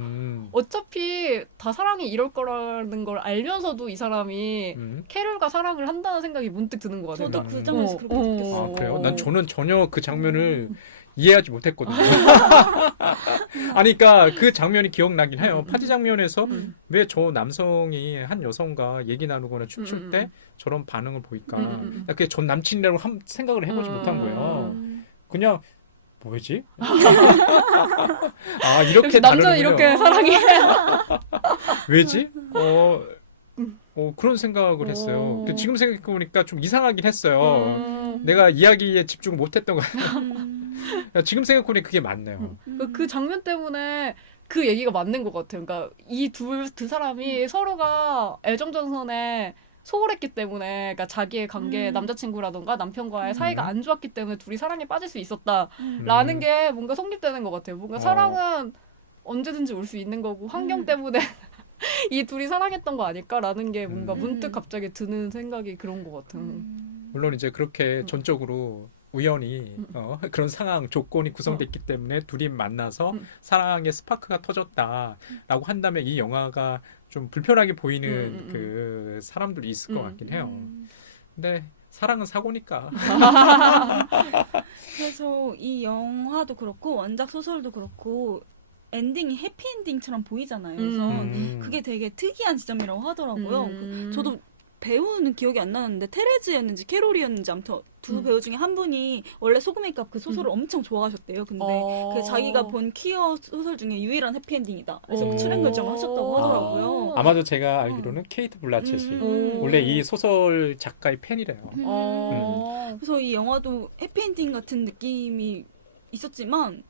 어차피 다 사랑이 이럴 거라는 걸 알면서도 이 사람이 캐롤과 사랑을 한다는 생각이 문득 드는 것 같아요. 저도 그 장면에서 그렇게 느꼈어요. 그래요? 저는 전혀 그 장면을 이해하지 못했거든요. 아니, 그러니까 그 장면이 기억나긴 해요. 파티 장면에서 왜 저 남성이 한 여성과 얘기 나누거나 춤출 때 저런 반응을 보일까? 그게 전 남친이라고 생각을 해보지 못한 거예요. 그냥 뭐지? 이렇게 남자는 다르는군요. 이렇게 사랑해. 왜지? 그런 생각을 했어요. 지금 생각해보니까 좀 이상하긴 했어요. 내가 이야기에 집중을 못했던 것 같아요. 지금 생각해보니 그게 맞네요. 그 장면 때문에 그 얘기가 맞는 것 같아요. 그러니까 이 두 사람이 서로가 애정전선에 소홀했기 때문에, 그러니까 자기의 관계, 남자친구라던가 남편과의 사이가 안 좋았기 때문에 둘이 사랑에 빠질 수 있었다라는 게 뭔가 성립되는 것 같아요. 뭔가 사랑은 언제든지 올 수 있는 거고 환경 때문에 이 둘이 사랑했던 거 아닐까라는 게 뭔가 문득 갑자기 드는 생각이 그런 것 같아요. 물론 이제 그렇게 전적으로 우연히 그런 상황, 조건이 구성됐기 때문에 둘이 만나서 사랑의 스파크가 터졌다라고 한다면 이 영화가 좀 불편하게 보이는 그 사람들이 있을 것 같긴 해요. 근데 사랑은 사고니까. 그래서 이 영화도 그렇고 원작 소설도 그렇고 엔딩이 해피엔딩처럼 보이잖아요. 그래서 그게 되게 특이한 지점이라고 하더라고요. 저도 배우는 기억이 안 나는데 테레즈였는지 캐롤이었는지 아무튼 두 배우 중에 한 분이 원래 소금의 값 그 소설을 엄청 좋아하셨대요. 근데 그 자기가 본 퀴어 소설 중에 유일한 해피엔딩이다. 그래서 출연 결정을 하셨다고 하더라고요. 아마도 제가 알기로는 케이트 블라쳇이 원래 이 소설 작가의 팬이래요. 그래서 이 영화도 해피엔딩 같은 느낌이 있었지만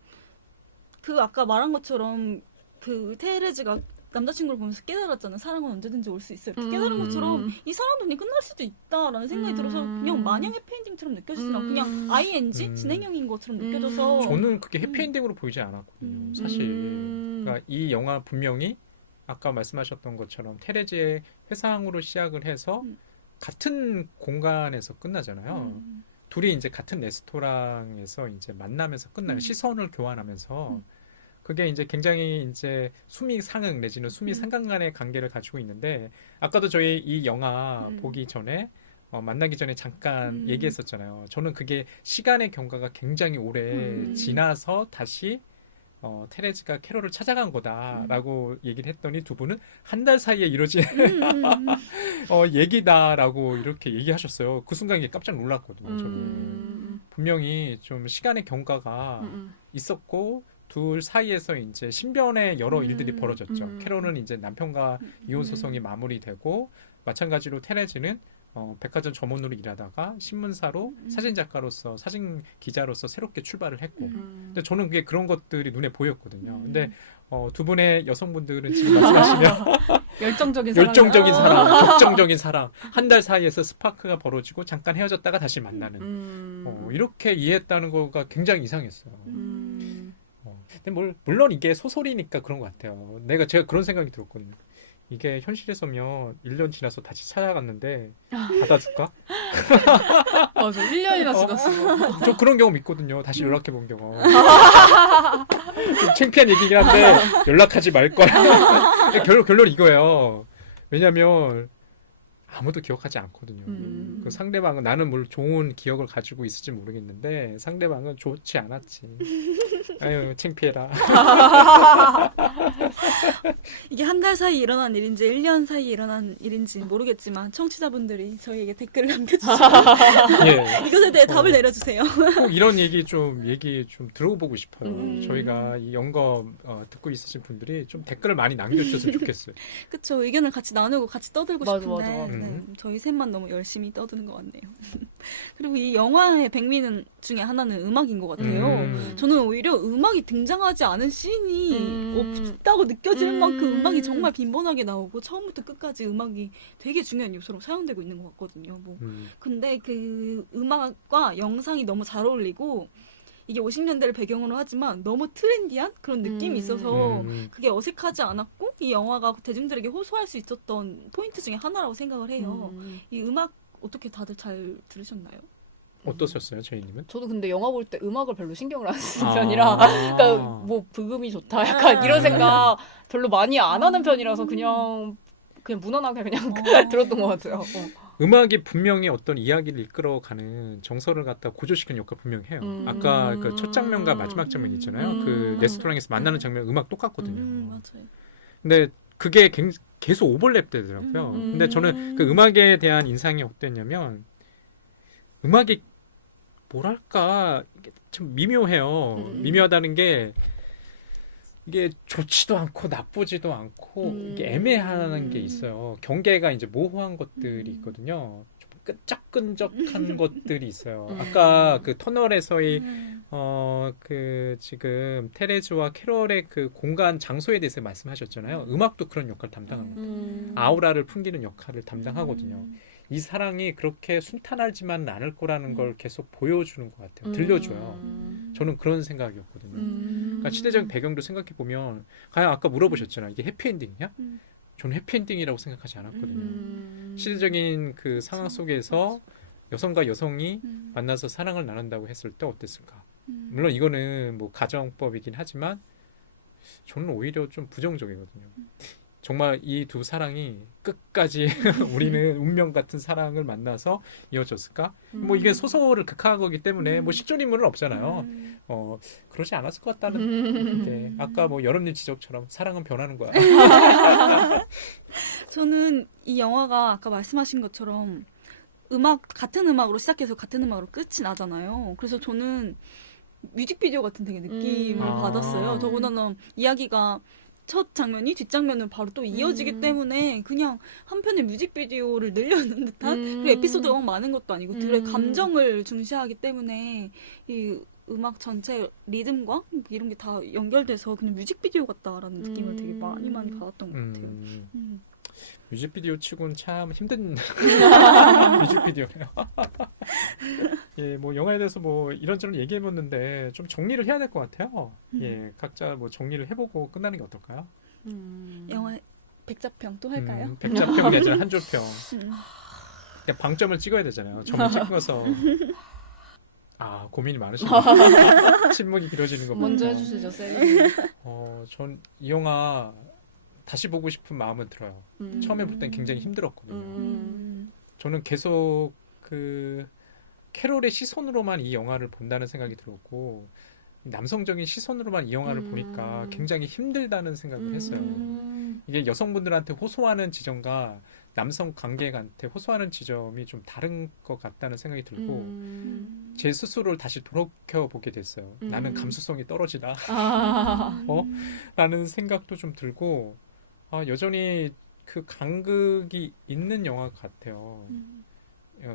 그 아까 말한 것처럼 그 테레즈가 남자친구를 보면서 깨달았잖아요. 사랑은 언제든지 올 수 있어요. 깨달은 것처럼 이 사랑도 그냥 끝날 수도 있다라는 생각이 들어서 그냥 마냥 해피엔딩처럼 느껴지더라고요. 그냥 ING 진행형인 것처럼 느껴져서 저는 그게 해피엔딩으로 보이지 않았거든요. 사실 그러니까 이 영화 분명히 아까 말씀하셨던 것처럼 테레즈의 회상으로 시작을 해서 같은 공간에서 끝나잖아요. 둘이 이제 같은 레스토랑에서 이제 만나면서 끝나요. 시선을 교환하면서 그게 이제 굉장히 이제 수미 상응 내지는 수미 상관 간의 관계를 가지고 있는데 아까도 저희 이 영화 보기 전에 만나기 전에 잠깐 음. 얘기했었잖아요. 저는 그게 시간의 경과가 굉장히 오래 지나서 다시 테레즈가 캐롤을 찾아간 거다라고 얘기를 했더니 두 분은 한 달 사이에 이루어진 얘기다라고 이렇게 얘기하셨어요. 그 순간 이게 깜짝 놀랐거든요. 저는 분명히 좀 시간의 경과가 있었고 둘 사이에서 이제 신변의 여러 일들이 벌어졌죠. 캐롤은 이제 남편과 이혼 소송이 마무리되고 마찬가지로 테레즈는 백화점 점원으로 일하다가 신문사로 사진 작가로서 사진 기자로서 새롭게 출발을 했고 근데 저는 그게 그런 것들이 눈에 보였거든요. 근데 두 분의 여성분들은 지금 말씀하시면 열정적인 사랑. 열정적인 사랑, 격정적인 사랑 한 달 사이에서 스파크가 벌어지고 잠깐 헤어졌다가 다시 만나는 이렇게 이해했다는 거가 굉장히 이상했어요. 근데 물론 이게 소설이니까 그런 것 같아요. 제가 그런 생각이 들었거든요. 이게 현실에서면 1년 지나서 다시 찾아갔는데 받아줄까? 맞아, 1년이나 지났어. 저 그런 경험 있거든요. 다시 연락해 본 경험. 좀 창피한 얘기긴 한데 연락하지 말 거야. 결론 이거예요. 왜냐면 아무도 기억하지 않거든요. 그 상대방은 나는 물론 좋은 기억을 가지고 있을지 모르겠는데 상대방은 좋지 않았지. 아유 창피해라. 이게 한 달 사이 일어난 일인지 1년 사이 일어난 일인지 모르겠지만 청취자분들이 저희에게 댓글을 남겨주시고 예. 이것에 대해 답을 내려주세요. 꼭 이런 얘기 좀 들어보고 싶어요. 저희가 이 연금 듣고 있으신 분들이 좀 댓글을 많이 남겨주셨으면 좋겠어요. 그쵸. 의견을 같이 나누고 같이 떠들고 맞아, 싶은데 맞아, 맞아. 네, 저희 셋만 너무 열심히 떠드는 것 같네요. 그리고 이 영화의 백미는 중에 하나는 음악인 것 같아요. 저는 오히려 음악이 등장하지 않은 씬이 없다고 느껴질 만큼 음악이 정말 빈번하게 나오고 처음부터 끝까지 음악이 되게 중요한 요소로 사용되고 있는 것 같거든요. 근데 그 음악과 영상이 너무 잘 어울리고 이게 50년대를 배경으로 하지만 너무 트렌디한 그런 느낌이 있어서 그게 어색하지 않았고 이 영화가 대중들에게 호소할 수 있었던 포인트 중에 하나라고 생각을 해요. 이 음악 어떻게 다들 잘 들으셨나요? 어떠셨어요, 저희님은? 저도 근데 영화 볼 때 음악을 별로 신경을 안 쓰는 편이라 그러니까 뭐 브음이 좋다 약간 이런 생각 별로 많이 안 하는 편이라서 그냥 무난하게 그냥 들었던 것 같아요. 음악이 분명히 어떤 이야기를 이끌어가는 정서를 갖다 고조시키는 역할 분명히 해요. 아까 그 첫 장면과 마지막 장면 있잖아요. 그 레스토랑에서 만나는 장면 음악 똑같거든요. 맞아요. 근데 그게 계속 오버랩 되더라고요. 근데 저는 그 음악에 대한 인상이 어땠냐면 음악이 뭐랄까 이게 좀 미묘해요. 미묘하다는 게 이게 좋지도 않고 나쁘지도 않고 이게 애매한 게 있어요. 경계가 이제 모호한 것들이 있거든요. 좀 끈적끈적한 것들이 있어요. 아까 그 터널에서의 그 지금 테레즈와 캐롤의 그 공간 장소에 대해서 말씀하셨잖아요. 음악도 그런 역할을 담당합니다. 아우라를 풍기는 역할을 담당하거든요. 이 사랑이 그렇게 순탄하지만 않을 거라는 걸 계속 보여주는 것 같아요. 들려줘요. 저는 그런 생각이었거든요. 그러니까 시대적 배경도 생각해 보면, 과연 아까 물어보셨잖아요. 이게 해피엔딩이냐? 저는 해피엔딩이라고 생각하지 않았거든요. 시대적인 그 상황 속에서 여성과 여성이 만나서 사랑을 나눈다고 했을 때 어땠을까? 물론 이거는 뭐 가정법이긴 하지만 저는 오히려 좀 부정적이거든요. 정말 이 두 사랑이 끝까지 우리는 운명 같은 사랑을 만나서 이어졌을까? 뭐 이게 소설을 극화한 거기 때문에 뭐 실존인물은 없잖아요. 그러지 않았을 것 같다는 게 아까 뭐 여러분들 지적처럼 사랑은 변하는 거야. 저는 이 영화가 아까 말씀하신 것처럼 같은 음악으로 시작해서 같은 음악으로 끝이 나잖아요. 그래서 저는 뮤직비디오 같은 되게 느낌을 받았어요. 더군다나 이야기가 첫 장면이 뒷장면은 바로 또 이어지기 때문에 그냥 한 편의 뮤직비디오를 늘려놓은 듯한 그리고 에피소드가 많은 것도 아니고 둘의 감정을 중시하기 때문에 이 음악 전체 리듬과 이런 게 다 연결돼서 그냥 뮤직비디오 같다라는 느낌을 되게 많이 받았던 것 같아요. 뮤직비디오 치곤 참 힘든 뮤직비디오네요. 예, 뭐 영화에 대해서 뭐 이런저런 얘기해봤는데 좀 정리를 해야 될 것 같아요. 예, 각자 뭐 정리를 해보고 끝나는 게 어떨까요? 영화 백자평 또 할까요? 백자평 내지는 한줄평. 그러니까 방점을 찍어야 되잖아요. 점을 찍어서. 고민이 많으시네요. 침묵이 길어지는 거 먼저 보니까. 해주시죠, 쌤. 전 이 영화 다시 보고 싶은 마음은 들어요. 처음에 볼 땐 굉장히 힘들었거든요. 저는 계속 그 캐롤의 시선으로만 이 영화를 본다는 생각이 들었고 남성적인 시선으로만 이 영화를 보니까 굉장히 힘들다는 생각을 했어요. 이게 여성분들한테 호소하는 지점과 남성 관객한테 호소하는 지점이 좀 다른 것 같다는 생각이 들고 제 스스로를 다시 돌이켜보게 됐어요. 나는 감수성이 떨어지다. 라는 생각도 좀 들고 여전히 그 간극이 있는 영화 같아요.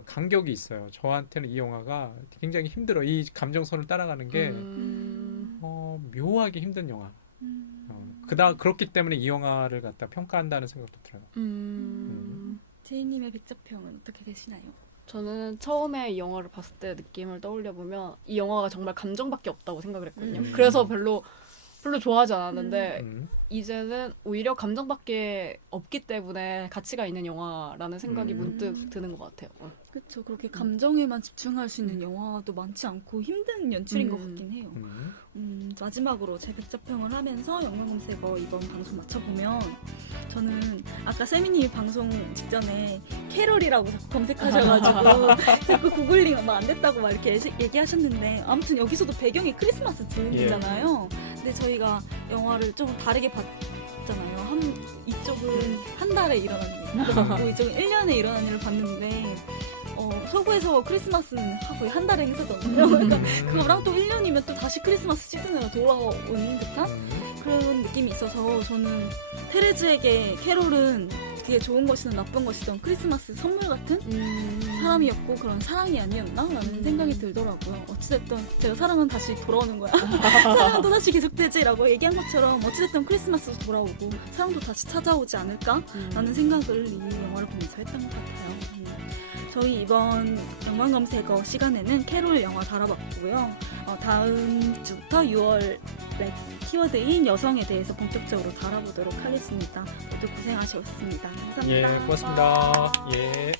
간격이 있어요. 저한테는 이 영화가 굉장히 힘들어. 이 감정선을 따라가는 게 묘하게 힘든 영화. 그렇기 때문에 이 영화를 갖다 평가한다는 생각도 들어요. 제이님의 백자평은 어떻게 되시나요? 저는 처음에 이 영화를 봤을 때 느낌을 떠올려 보면 이 영화가 정말 감정밖에 없다고 생각을 했거든요. 그래서 별로 좋아하지 않았는데 이제는 오히려 감정밖에 없기 때문에 가치가 있는 영화라는 생각이 문득 드는 것 같아요. 그렇죠. 그렇게 감정에만 집중할 수 있는 영화도 많지 않고 힘든 연출인 것 같긴 해요. 마지막으로 제 백자평을 하면서 영화검색어 이번 방송 마쳐보면 저는 아까 세미님이 방송 직전에 캐롤이라고 자꾸 검색하셔가지고 자꾸 구글링 안 됐다고 막 이렇게 얘기하셨는데 아무튼 여기서도 배경이 크리스마스 즈음이잖아요. 근데 저희가 영화를 좀 다르게 봤잖아요. 이쪽은 한 달에 일어난 일, 그리고 이쪽은 1년에 일어난 일을 봤는데 서구에서 크리스마스는 거의 한 달에 행사잖아요. 그러니까 그거랑 또 1년이면 또 다시 크리스마스 시즌으로 돌아오는 듯한 그런 느낌이 있어서 저는 테레즈에게 캐롤은 그게 좋은 것이든 나쁜 것이든 크리스마스 선물 같은 사람이었고 그런 사랑이 아니었나라는 생각이 들더라고요. 어찌됐든 제가 사랑은 다시 돌아오는 거야. 사랑은 또다시 계속되지라고 얘기한 것처럼 어찌됐든 크리스마스도 돌아오고 사랑도 다시 찾아오지 않을까라는 생각을 이 영화를 보면서 했던 것 같아요. 저희 이번 영화검색어 시간에는 캐롤 영화 다뤄봤고요. 다음 주부터 6월에 키워드인 여성에 대해서 본격적으로 다뤄보도록 하겠습니다. 모두 고생하셨습니다. 감사합니다. 예, 고맙습니다. 예.